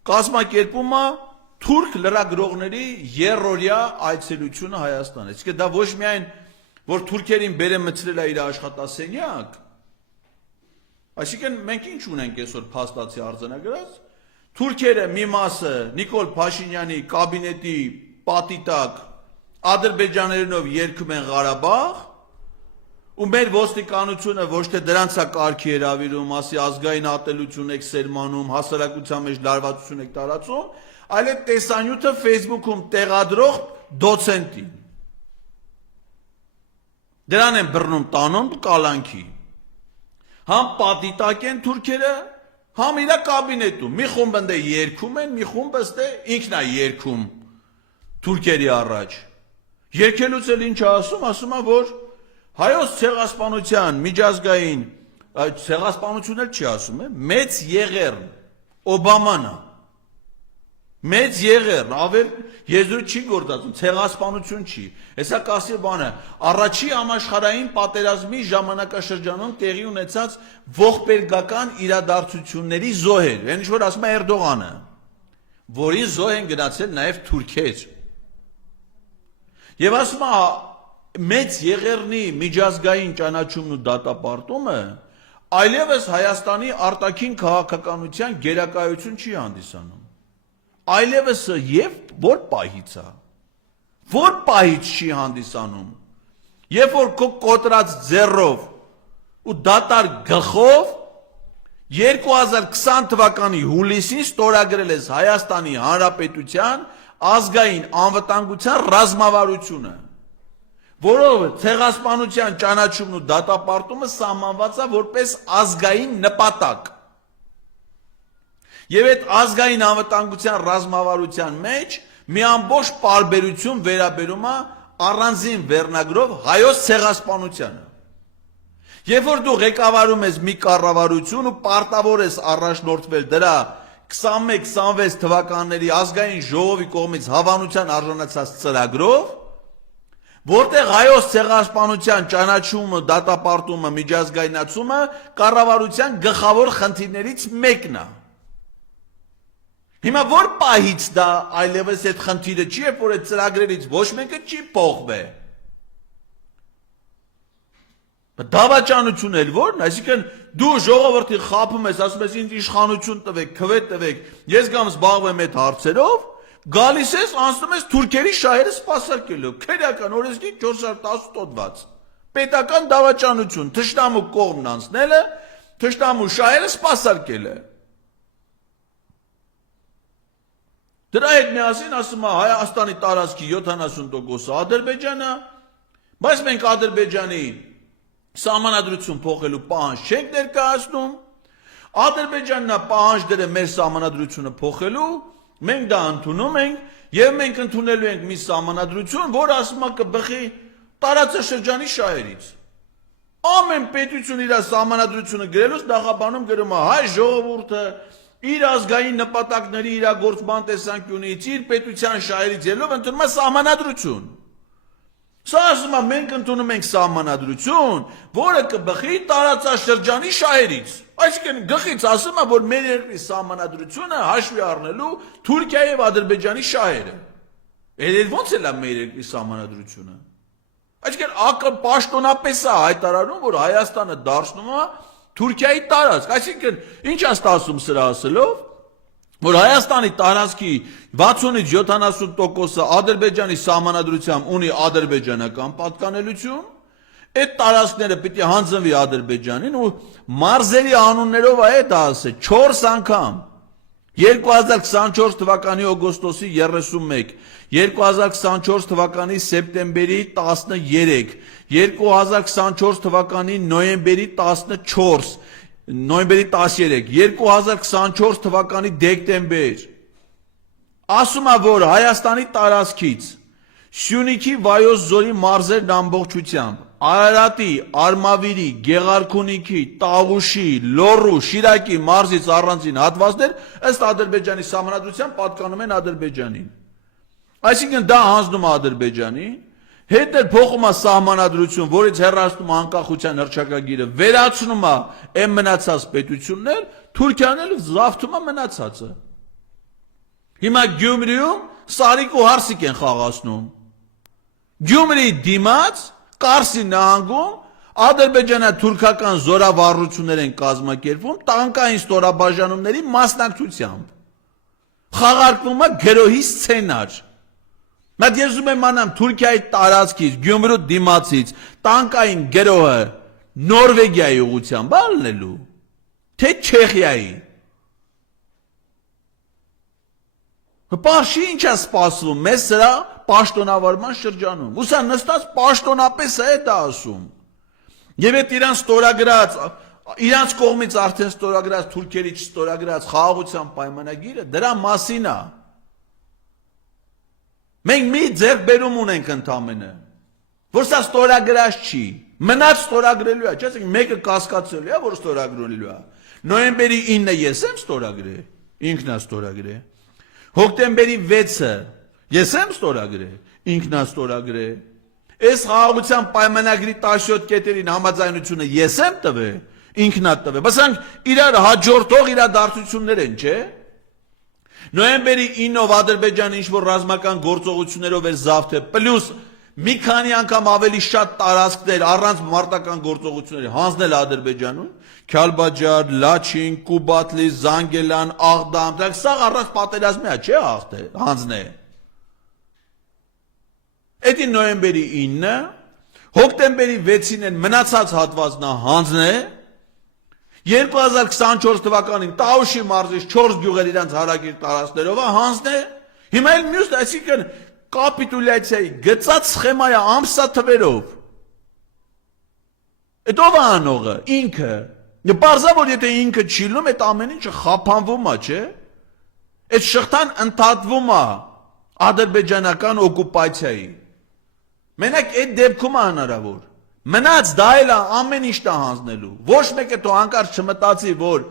կազմակերպում է թուրք լրագրողների երրորդյա այցելությունը Հայաստան։ Իսկ դա ոչ միայն որ թուրքերին բերե մցրել է իր աշխատասենյակ, այսինքն մենք ինչ ունենք այսօր փաստացի արձանագրած, թուրքերը մի մասը Նիկոլ Փաշինյանի կաբինետի պատի տակ ադրբեջաներենով երգում են Ղարաբաղ, ու մեր ոստիկանությունը ոչ թե դրանց է կարգի հրավիրում, ասի ազգային ատելություն եք սերմանում, հասարակության մեջ լարվածություն եք տարածում, այլ այդ տեսանյութը Facebook-ում տեղադրող դոցենտին։ Դրան են բռնում տանում կալանքի։ Համ պատի տակ են թուրքերը, համ իր կաբինետում։ Մի խումբը դե երգում են, մի խումբը ստե ինքն է երգում թուրքերի առաջ։ Երգելուց էլ ինչ ասում է, որ հայոց ցեղասպանության միջազգային, ցեղասպանություն էլ չի ասում, մեծ եղերն Օբաման է։ Մեծ եղերն, ավել եզրույթ չի գործածում, ցեղասպանություն չի։ Հեսա կասի բանը, առաջի համաշխարհային պատերազմի ժամանակաշրջանում տեղի ունեցած ողբերգական իրադարձությունների զոհեր, այն ինչ որ ասում է Էրդողանը, որին զոհ են գնացել նաև թուրքեր։ Եվ ասում է մեծ եղերնի միջազգային ճանաչումն ու դատապարտումը այլևս Հայաստանի արտաքին քաղաքականության գերակայություն չի հանդիսանում։ Այլևս եւ որ պահից է։ Որ պահից չի հանդիսանում։ Երբ որ քո կոտրած ձեռով ու դատար գլխով 2020 թվականի հուլիսին ստորագրել ես Հայաստանի Հանրապետության ազգային անվտանգության ռազմավարությունը, որով ցեղասպանության ճանաչումն ու դատապարտումը սահմանված է որպես ազգային նպատակ։ Եվ այդ ազգային անվտանգության ռազմավարության մեջ մի ամբողջ պարբերություն վերաբերում է առանձին վերնագրով հայոց ցեղասպանությանը։ Երբ որ դու ղեկավարում ես մի կառավարություն ու պարտավոր ես առաջնորդվել դրա 21-26 թվականների ազգային ժողովի կողմից հավանության արժանացած ծրագրով, որտեղ հայոց ցեղասպանության ճանաչումը, դատապարտումը, միջազգայնացումը կառավարության գլխավոր խնդիրներից մեկն է։ Հիմա որ պահից դա այլևս այդ խնդիրը չի, երբ որ այդ ծրագրերից ոչ մեկը չի փոխվե։ Դավաճանություն էլ որն, այսինքն դու ժողովրդին խաբում ես, ասում ես ինձ իշխանություն տվեք, քվե տվեք, ես գամ զբաղվեմ այդ հարցերով, գալիս ես, անցնում ես թուրքերի շահերը սպասարկելով, քրեական օրենսգիր 410 տոդված, պետական դավաճանություն, թշնամու կողմն անցնելը, թշնամու շահերը սպասարկելը։ Դրա հետ միասին ասում է Հայաստանի տարածքի 70%-ը Ադրբեջանը, բայց մենք Ադրբեջանի սահմանադրություն փոխելու պահանջ չենք ներկայացնում, Ադրբեջանն է պահանջ դրել մեր սահմանադրությունը փոխելու, մենք դա ընդունում ենք եւ մենք ընդունելու ենք մի սահմանադրություն, որ ասում է կբխի տարածաշրջանի շահերից։ Ամեն պետություն իր սահմանադրությունը գրելուց նախաբանում գրում է հայ ժողովուրդը իր ազգային նպատակների իրագործման տեսանկյունից իր պետության շահերից ելնելով ընդունում է սահմանադրություն։ Սա ասում է մենք ընդունում ենք սահմանադրություն, որը կբխի տարածաշրջանի շահերից։ Այսինքն գլխից ասում է, որ մեր երկրի սահմանադրությունը հաշվի առնելու Թուրքիայի եւ Ադրբեջանի շահերը։ Այդ ո՞նց է մեր երկրի սահմանադրությունը։ Այսինքն ԱԿ պաշտոնապես է հայտարարում, որ Հայաստանը դարձնում է Թուրքիայի տարածք, այսինքն ինչ է ստացվում սրա ասելով, որ Հայաստանի տարածքի 60-ից 70%-ը Ադրբեջանի սահմանադրությամբ ունի ադրբեջանական պատկանելություն, այդ տարածքները պիտի հանձնվի Ադրբեջանին ու մարզերի անուններով է դա ասել 4 անգամ 2024 թվականի օգոստոսի 31, 2024 թվականի սեպտեմբերի 13, 2024 թվականի նոյեմբերի 14, նոյեմբերի 13, 2024 թվականի դեկտեմբեր, ասում է, որ Հայաստանի տարածքից Սյունիքի Վայոց ձորի մարզերն ամբողջությամբ, Արարատի, Արմավիրի, Գեղարքունիքի, Տավուշի, Լոռու, Շիրակի մարզից առանձին հատվածներ ըստ Ադրբեջանի սահմանադրության պատկանում են Ադրբեջանին։ Այսինքն դա հանձնում է Ադրբեջանին, հետ էլ փոխում է սահմանադրություն, որից հեռացնում է անկախության հռչակագիրը, վերացնում է այն մնացած պետություններ, Թուրքիան էլ զավթում է մնացածը։ Հիմա Գյումրիում սարիկ ու հարսիկ են խաղացնում։ Գյումրիի դիմաց Կարսի նահանգում ադրբեջանա-թուրքական զորավարություններ են կազմակերպվում տանկային ստորաբաժանումների մասնակցությամբ։ Խաղարկվում է գրոհի սցենար։ Մենք ես ուզում եմ անամ Թուրքիայի տարածքից, Գյումրու դիմացից տանկային գրոհը Նորվեգիայի ուղղությամբ ալնելու, թե Չեխիայի։ Պարշի ինչ է սպասվում, մեզ սրա պաշտոնավարման շրջանում, ուսա նստած պաշտոնապես է դա ասում, և էտ իրանց ստորագրած, իրանց կողմից արդեն ստորագրած, թուրքերի չստորագրած խաղաղության պայմանագիրը դրա մասին է, մենք մի ձեռքբերում ունենք ընդամենը, որ սա ստորագրած չի, մնաց ստորագրելու է, չասենք մեկը կասկածելու է, որ ստորագրելու է, նոյեմբերի 9-ը ես եմ ստորագրել, ինքն է ստորագրել, հոկտեմբերի 6-ը ես եմ ստորագրել, ինքն է ստորագրել, այս խաղաղության պայմանագրի 17 կետերին համաձայնությունը ես եմ տվել, ինքն է տվել, բասանք իրար հաջորդող իրադարձություններ են, չէ? Նոյեմբերի 9-ով Ադրբեջանը ինչ-որ ռազմական գործողություններով էր զավթել, պլյուս մի քանի անգամ ավելի շատ տարածքներ առանց մարտական գործողությունների հանձնել Ադրբեջանում, Քյալբաջար, Լաչին, Կուբատլի, Զանգելան, Աղդամ, սա առանց պատերազմի է, չէ՞ հանձնել։ Էդի նոյեմբերի 9-ը, հոկտեմբերի 6-ին են մնացած հատվածն հանձնել, 2024 թվականին Տավուշի մարզից 4 գյուղեր իրանց հարակիր տարածքներով հանձնել, հիմա էլ մյուսն, այսինքն կապիտուլյացիայի գծած սխեմայա ամսաթվերով։ Էդ ով է անողը, ինքը։ Պարզա, որ եթե ինքը չի լում, այդ ամեն ինչը խափանվում է, չէ։ Այդ շղթան ընդհատվում է ադրբեջանական օկուպացիայի։ Մենակ այդ դեպքում է հնարավոր։ Մնաց դա էլ ամեն ինչ դա հանձնելու։ Ոչ մեկը թող հանկարծ չմտածի, որ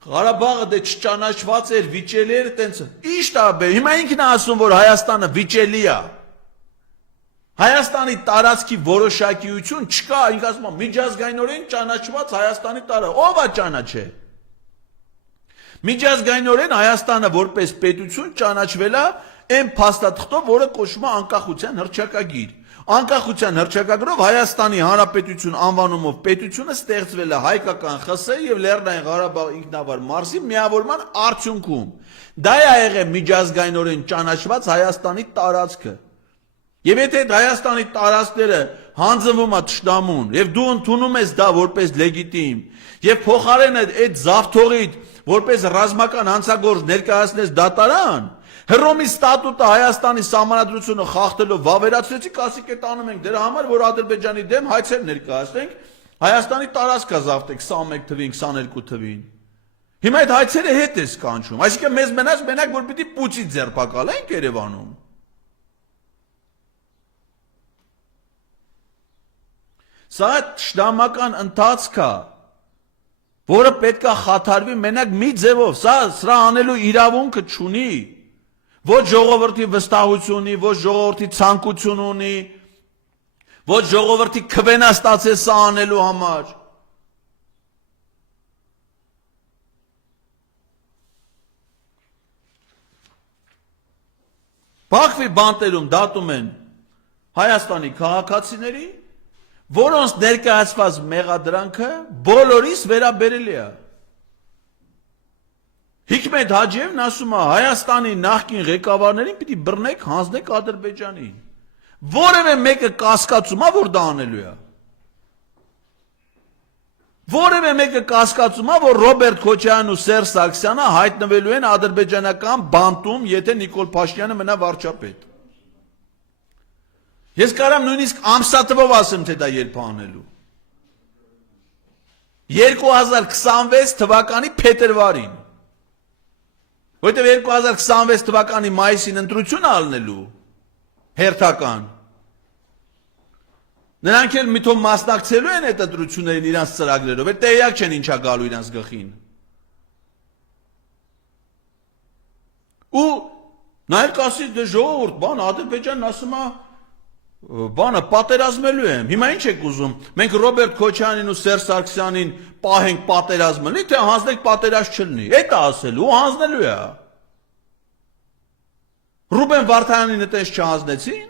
Ղարաբաղը դե չճանաչված էր, վիճելի էր, տենց։ Ինչ դա բե, հիմա ինքն է ասում, որ Հայաստանը վիճելի է։ Հայաստանի տարածքի որոշակիություն չկա, ինք ասում է միջազգայինորեն ճանաչված Հայաստանի տարածք, ով է ճանաչել։ Միջազգայինորեն Հայաստանը որպես պետություն ճանաչվել է այն փաստաթղթով, որը կոչվում է անկախության հռչակագիր։ Անկախության հռչակագրով Հայաստանի Հանրապետություն անվանումով պետությունը ստեղծվել է հայկական ԽՍՀ եւ Լեռնային Ղարաբաղ ինքնավար մարզի միավորման արդյունքում։ Դա է եղել միջազգայինորեն ճանաչված Հայաստանի տարածքը։ Եվ եթե Հայաստանի տարածքները հանձնվում է թշնամուն եւ դու ընդունում ես դա որպես լեգիտիմ եւ փոխարենը այդ զավթողիդ որպես ռազմական հանցագործ ներկայացնես դատարան, Հռոմի ստատուտը Հայաստանի սահմանադրությունը խախտելով վավերացրեցի, ասիկ է տանում ենք դրա համար, որ Ադրբեջանի դեմ հայցեր ներկայացնենք, Հայաստանի տարածքը զավթեք 21 թվին, 22 թվին։ Հիմա այդ հայցերը հետ է կանչում, այսինքն մեզ մենակ որ պիտի պուծի ձերբակալենք Երևանում։ Սա շտամական ընթացք է, որը պետք է խաթարվի մենակ մի ձևով, սրա անելու իրավունքը չունի։ Ոչ ժողովրդի վստահություն ունի, ոչ ժողովրդի ցանկություն ունի, ոչ ժողովրդի քվենա ստացել սա անելու համար։ Բաքվի բանտերում դատում են Հայաստանի քաղաքացիների, որոնց ներկայացված մեղադրանքը բոլորիս վերաբերելի է։ Հիկմետ Հաջիևն ասում է Հայաստանի նախկին ղեկավարներին պիտի բռնեք, հանձնեք Ադրբեջանին։ Որևէ մեկը կասկածում է, որ դա անելու է։ Որևէ մեկը կասկածում է, որ Ռոբերտ Քոչարյանն ու Սերժ Սարգսյանը հայտնվելու են ադրբեջանական բանտում, եթե Նիկոլ Փաշինյանը մնա վարչապետ։ Ես կարամ նույնիսկ ամսաթվով ասեմ, թե դա երբ անելու։ 2026 թվականի փետրվարին։ Որտեղ 2026 թվականի մայիսին ընտրություն ալնելու հերթական։ Նրանք էլ միտով մասնակցելու են այդ ընտրություններին իրանց ծրագրերով, այդ տեղյակ չեն ինչա գալու իրանց գլխին։ Ու նայել կասի դե ժողովուրդ, բան Ադրբեջանն ասում է բանը պատերազմելու եմ։ Հիմա ինչ եք ուզում։ Մենք Ռոբերտ Քոչարյանին ու Սերժ Սարգսյանին պահենք պատերազմելի, թե հանձնենք պատերազմ չլինի։ Այդ է ասելու, ու հանձնելու է։ Ռուբեն Վարդանյանին այդպես չհանձնեցին։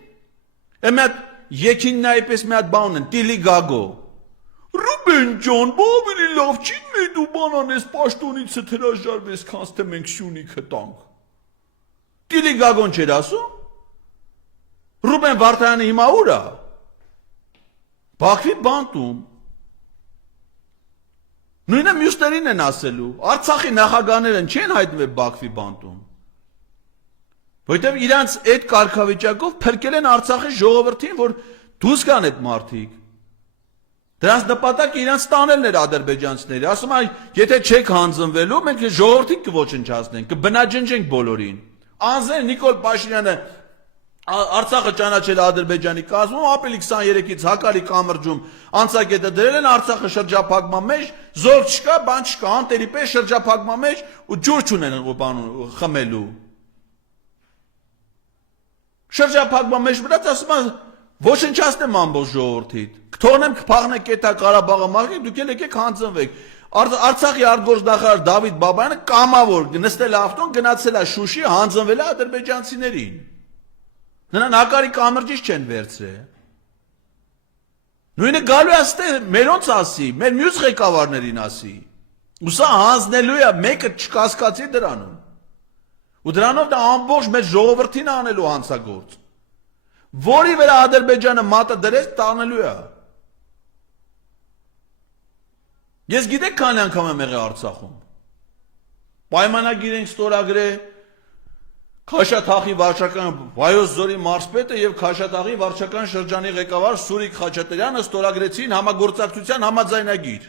Մի հատ Եկինն այպես մի հատ բան են, Տիլի Գագո։ Ռուբեն ջան, բավարի լավ չի մի դու բանանես պաշտոնից հրաժարվես, քանց թե մենք Սյունիքը տանք։ Տիլի Գագոն չէր ասում։ Ռուբեն Վարդայանը հիմա ուր է։ Բաքվի բանտում։ Նույնը մյուսներին են ասելու։ Արցախի նախագահները չեն հայտնվել Բաքվի բանտում։ Որտեւ իրանց այդ կարգավիճակով փրկել են Արցախի ժողովրդին, որ դուրս գան այդ մարդիկ։ Դրանց նպատակը իրանց տանելն էր ադրբեջանցիների։ Ասում են, եթե չեք հանձնվելու, մենք ժողովրդին կոչնչացնենք, կբնաջնջենք բոլորին։ Անձեր Նիկոլ Փաշինյանը Արցախը ճանաչել Ադրբեջանի կազմում, ապրիլի 23-ից Հակարի կամրջում անցակետը դրել են Արցախը շրջափակման մեջ, զոր չկա, բան չկա, անտերի պես շրջափակման մեջ ու ջուր չունեն խմելու։ Շրջափակման մեջ մնաց ասում են ոչնչացնեմ ամբողջ ժողովրդիդ։ Կթողնեմ կփախնեք էտա Ղարաբաղը մաղեք, դուք էլ եկեք հանձնվեք։ Արցախի արտգործնախարար Դավիթ Բաբայանը կամավոր նստել ավտոն գնացել է Շուշի, հանձնվել է ադրբեջանցիներին։ Նրան Հակարի կամրջից չեն վերցրել։ Նույնը գալու է աստեղ մերոնց ասի, մեր մյուս ղեկավարներին ասի։ Ու սա հանձնելու է, մեկը չկասկածի դրանում։ Ու դրանով դա ամբողջ մեր ժողովրդին անելու հանցագործ։ Որի վրա Ադրբեջանը մատը դրեց, տանելու է։ Ես գիտեք քանի անգամ եմ եղել Արցախում։ Պայմանագիր ենք ստորագրել Քաշաթաղի վարչական Վայոց Ձորի մարզպետը եւ Քաշաթաղի վարչական շրջանի ղեկավար Սուրիկ Խաչատրյանը ստորագրեցին համագործակցության համաձայնագիր։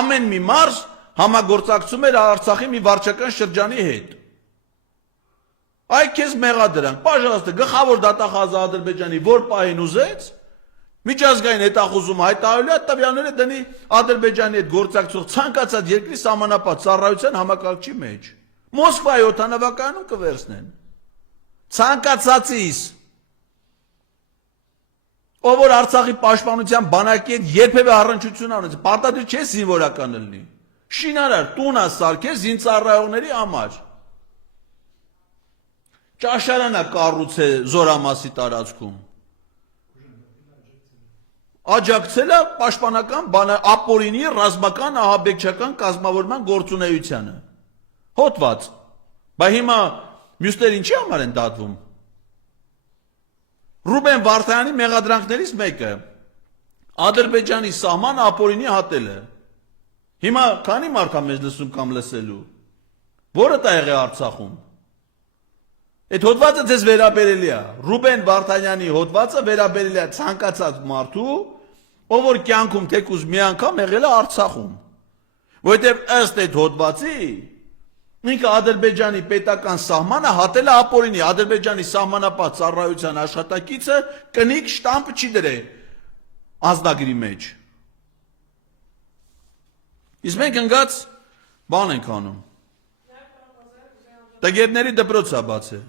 Ամեն մի մարզ համագործակցում էր Արցախի մի վարչական շրջանի հետ։ Այ քեզ մեղադրանք, պաժանստը գլխավոր դատախազը Ադրբեջանի որ պահին ուզեց, միջազգային հետախուզում հայտարարելու է տվյալները դնի Ադրբեջանի հետ գործակցող ցանկացած երկրի սահմանապատ ծառայության համակարգչի մեջ։ Մոսկվայի օդանավակայանում կվերցնեն։ Ցանկացածից։ Ով որ Արցախի պաշտպանության բանակի հետ երբևէ առնչություն ունեցել, պարտադիր չէ զինվորական լինի։ Շինարար տունա սարքել զինծառայողների համար։ Ճաշարանա կառուցել Զորամասի տարածքում։ Աջակցել է պաշտպանական ապօրինի ռազմական ահաբեկչական կազմավորման գործունեությանը։ Հոտված։ Բա հիմա մյուսներ ինչի համար են դատվում։ Ռուբեն Վարդայանի մեղադրանքներից մեկը Ադրբեջանի սահմանը ապօրինի հատելը։ Հիմա քանի մարդ է մեզ լսում կամ լսելու։ Որը տա եղել Արցախում։ Այդ հոդվածը ձեզ վերաբերելի է։ Ռուբեն Վարդանյանի հոդվածը վերաբերելի է ցանկացած մարդու, ով որ կյանքում թեկուզ մի անգամ եղել է Արցախում։ Որովհետև ըստ այդ հոդվածի ինքը Ադրբեջանի պետական սահմանը հատել է ապօրինի, Ադրբեջանի սահմանապատ ծառայության աշխատակիցը կնիկ շտամպը չի դրել անձնագրի մեջ։ Իսկ մենք ընկած բան ենք անում։ Տգետների դպրոց է բացել։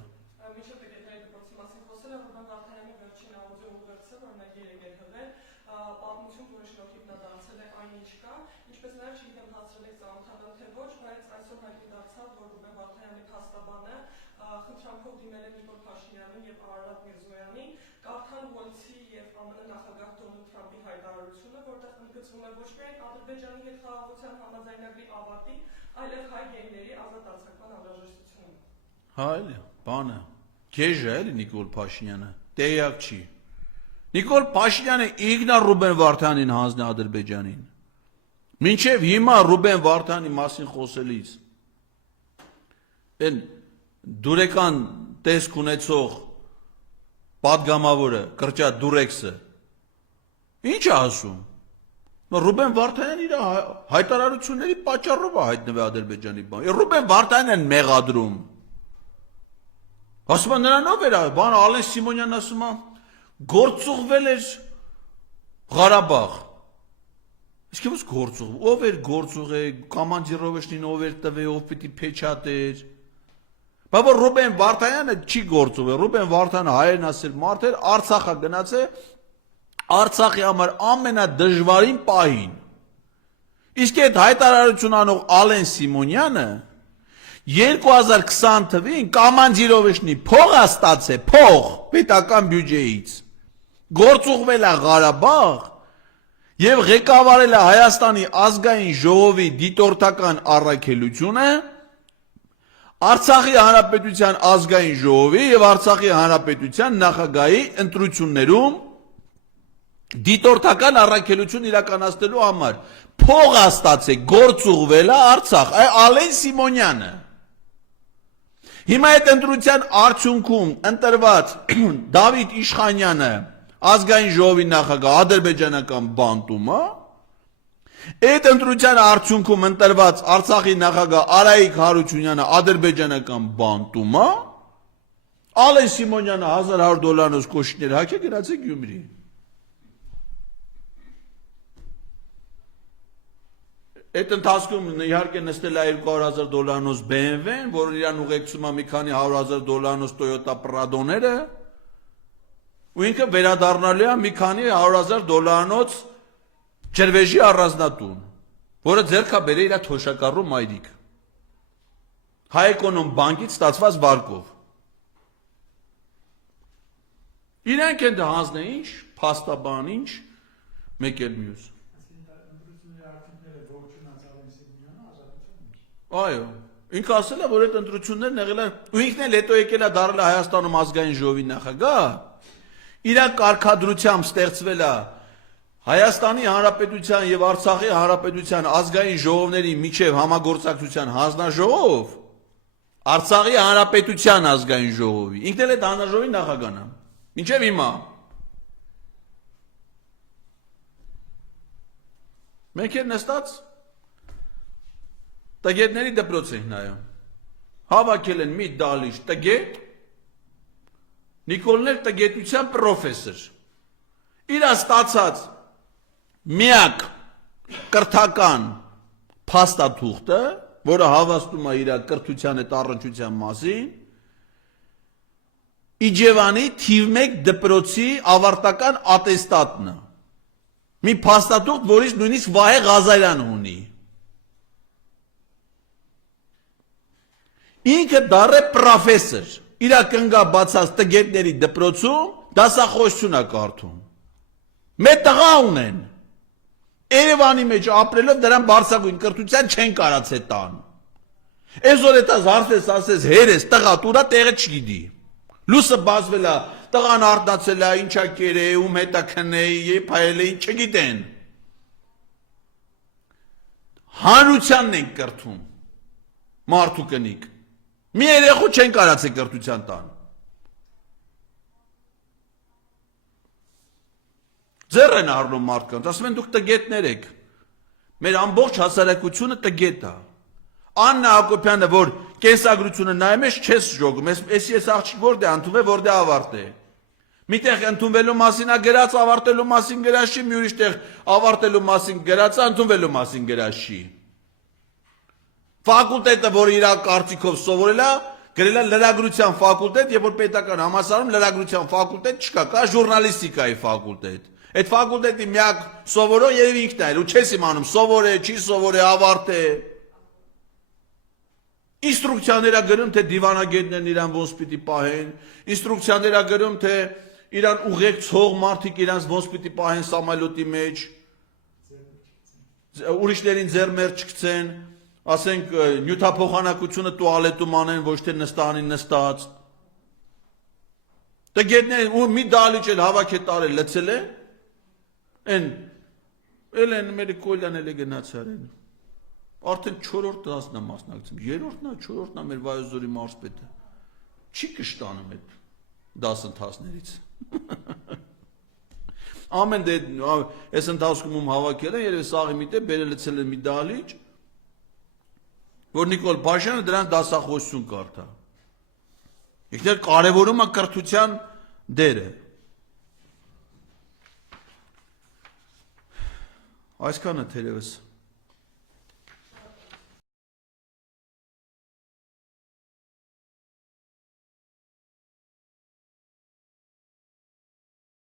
այլև հայ գեյների ազատ արձակման անհրաժեշտությունը։ Հա, էլի, բանը։ Քեժ է էլի Նիկոլ Փաշինյանը, տեղյակ չի։ Նիկոլ Փաշինյանը Իգնար Ռուբեն Վարդանին հանձն է Ադրբեջանին։ Մինչև հիմա Ռուբեն Վարդանի մասին խոսելիս են դուրեկան տեսք ունեցող պատգամավորը, կրճատ դուրեքսը, ինչ է ասում։ Ռուբեն Վարդանյանն իր հայտարարությունների պատճառով է հայտնվել Ադրբեջանի բան։ Ռուբեն Վարդանյանն մեղադրում։ Ասում է նրանով էր, բան Ալեն Սիմոնյանն ասում է, գործուղվել էր Ղարաբաղ։ Իսկ ո՞ւս գործուղ, ով էր գործուղը, կոմանդիրովեշնին ով էր տվել, ով պիտի փեչատեր։ Բայց Ռուբեն Վարդանյանը չի գործուղել, Ռուբեն Վարդանը հայերն ասել մարդ էր, Արցախա գնացել Արցախի համար ամենադժվարին պահին։ Իսկ այդ հայտարարություն անող Ալեն Սիմոնյանը 2020 թվին կոմանդիրովեշնի փող է ստացել, փող պետական բյուջեից։ Գործուղվել է Ղարաբաղ եւ ղեկավարել է Հայաստանի ազգային ժողովի դիտորդական առաքելությունը, Արցախի հանրապետության ազգային ժողովի եւ Արցախի հանրապետության նախագահի ընտրություններում դիտորդական առաքելություն իրականացնելու համար փող է ստացել, գործուղվել է Արցախ, Ալեն Սիմոնյանը։ Հիմա այդ ընտրության արդյունքում ընտրված Դավիթ Իշխանյանը ազգային ժողովի նախագահ ադրբեջանական բանտումը, այդ ընտրության արդյունքում ընտրված Արցախի նախագահ Արայիկ Հարությունյանը ադրբեջանական բանտումը, Ալեն Սիմոնյանը $1100 կոշիկներ հագե գնացել Գյումրի։ Այդ ընթացքում իհարկե նստել է $200,000 BMW-ն, որը իրան ուղեկցում է մի քանի $100,000 Toyota Prado-ները, ու ինքը վերադառնալու է մի քանի $100,000 ջրվեժի առանձնատուն, որը ձեռք է բերել իր թոշակառու մայրիկ։ Հայ-Էկոնոմ բանկից ստացված վարկով։ Իրանք են դա հանձնել ինչ, փաստաբան ինչ, մեկ էլ մյուս։ Այո, ինքը ասել է, որ այդ ընտրություններն եղել են, ու ինքն էլ հետո եկել է դառել է Հայաստանում ազգային ժողովի նախագահ, իր կարգադրությամբ ստեղծվել է Հայաստանի Հանրապետության եւ Արցախի Հանրապետության ազգային ժողովների միջև համագործակցության հանձնաժողով, Արցախի Հանրապետության ազգային ժողովի, ինքն էլ այդ հանձնաժողովի նախագահն է, մինչև հիմա։ Մենք էլ նստած տգետների դպրոց ենք նայում, հավաքել են մի դալիճ տգետ, Նիկոլներ տգետության պրոֆեսոր, իր ստացած միակ կրթական փաստաթուղթը, որը հավաստում է իր կրթության այդ առնչության մասին, Իջևանի թիվ 1 դպրոցի ավարտական ատեստատն է, մի փաստաթուղթ, որից նույնիսկ Վահե Ղազարյանը ունի։ Ինքը դառը պրոֆեսոր, իր կնգա բացած տգետների դպրոցում դասախոսություն է կարդում։ Մեր տղա ունեն, Երևանի մեջ ապրելով դրան բարձրագույն կրթության չեն կարացել տան։ Այսօր էտաս հարցես ասես հերես տղա տուրա տեղը չգիտի։ Լուսը բացվել է, տղան արթնացել է, ինչա կերե, ում հետ է քնեի, երբ հայել է, չգիտեն։ Հանրությանն են կրթում, մարդու կնիկ։ Մի երեխու չեն կարացել կրթության տան։ Ձեռ են առնում մարդկանց, ասում են դուք տգետներ եք։ Մեր ամբողջ հասարակությունը տգետ է։ Աննա Հակոբյանը, որ կենսագրությունը նայում ես, չես ժոգում, ես աղջիկ որտե ընդունվել, որտե ավարտե։ Միտեղ ընդունվելու մասին է գրած, ավարտելու մասին գրած չի, մի ուրիշ տեղ ավարտելու մասին գրած, ընդունվելու մասին գրած չի։ Ֆակուլտետը, որ իր կարծիքով սովորել է, գրել է լրագրության ֆակուլտետ, եւ որ պետական համալսարանում լրագրության ֆակուլտետ չկա, կա ժուրնալիստիկայի ֆակուլտետ։ Այդ ֆակուլտետի միակ սովորող երևի ինքն է, ու չես իմանում սովոր է, չի սովոր է, ավարտ է։ Ինստրուկցիաներ է գրում, թե դիվանագետներն իրան ոնց պիտի պահեն, ինստրուկցիաներ է գրում, թե իրան ուղեկցող մարդիկ իրանց ոնց պիտի պահեն սամալյոտի մեջ, ուրիշներին ձեռմեր չգցեն, ասենք նյութափոխանակությունը տուալետում անեն, ոչ թե նստանին նստած։ Դե գետներ ու մի դալիճ էլ հավաք է տարել լցել է, են են մեր կոլյան էլ է գնացար են։ Արդեն 4-րդ դասն է մասնակցում, 3-րդն է, 4-րդն է մեր Վայոց ձորի մարզպետը։ Չի կշտանում այդ դասընթացներից։ Ամեն դե այս ընթացքում հավաքել են, երևի սաղի միտե բերել լցել են մի դալիճ, որ Նիկոլ Փաշյանը դրան դասախոսություն կարդա։ Իհարկե կարևորում է կրթության դերը։ Այսքանը թերևս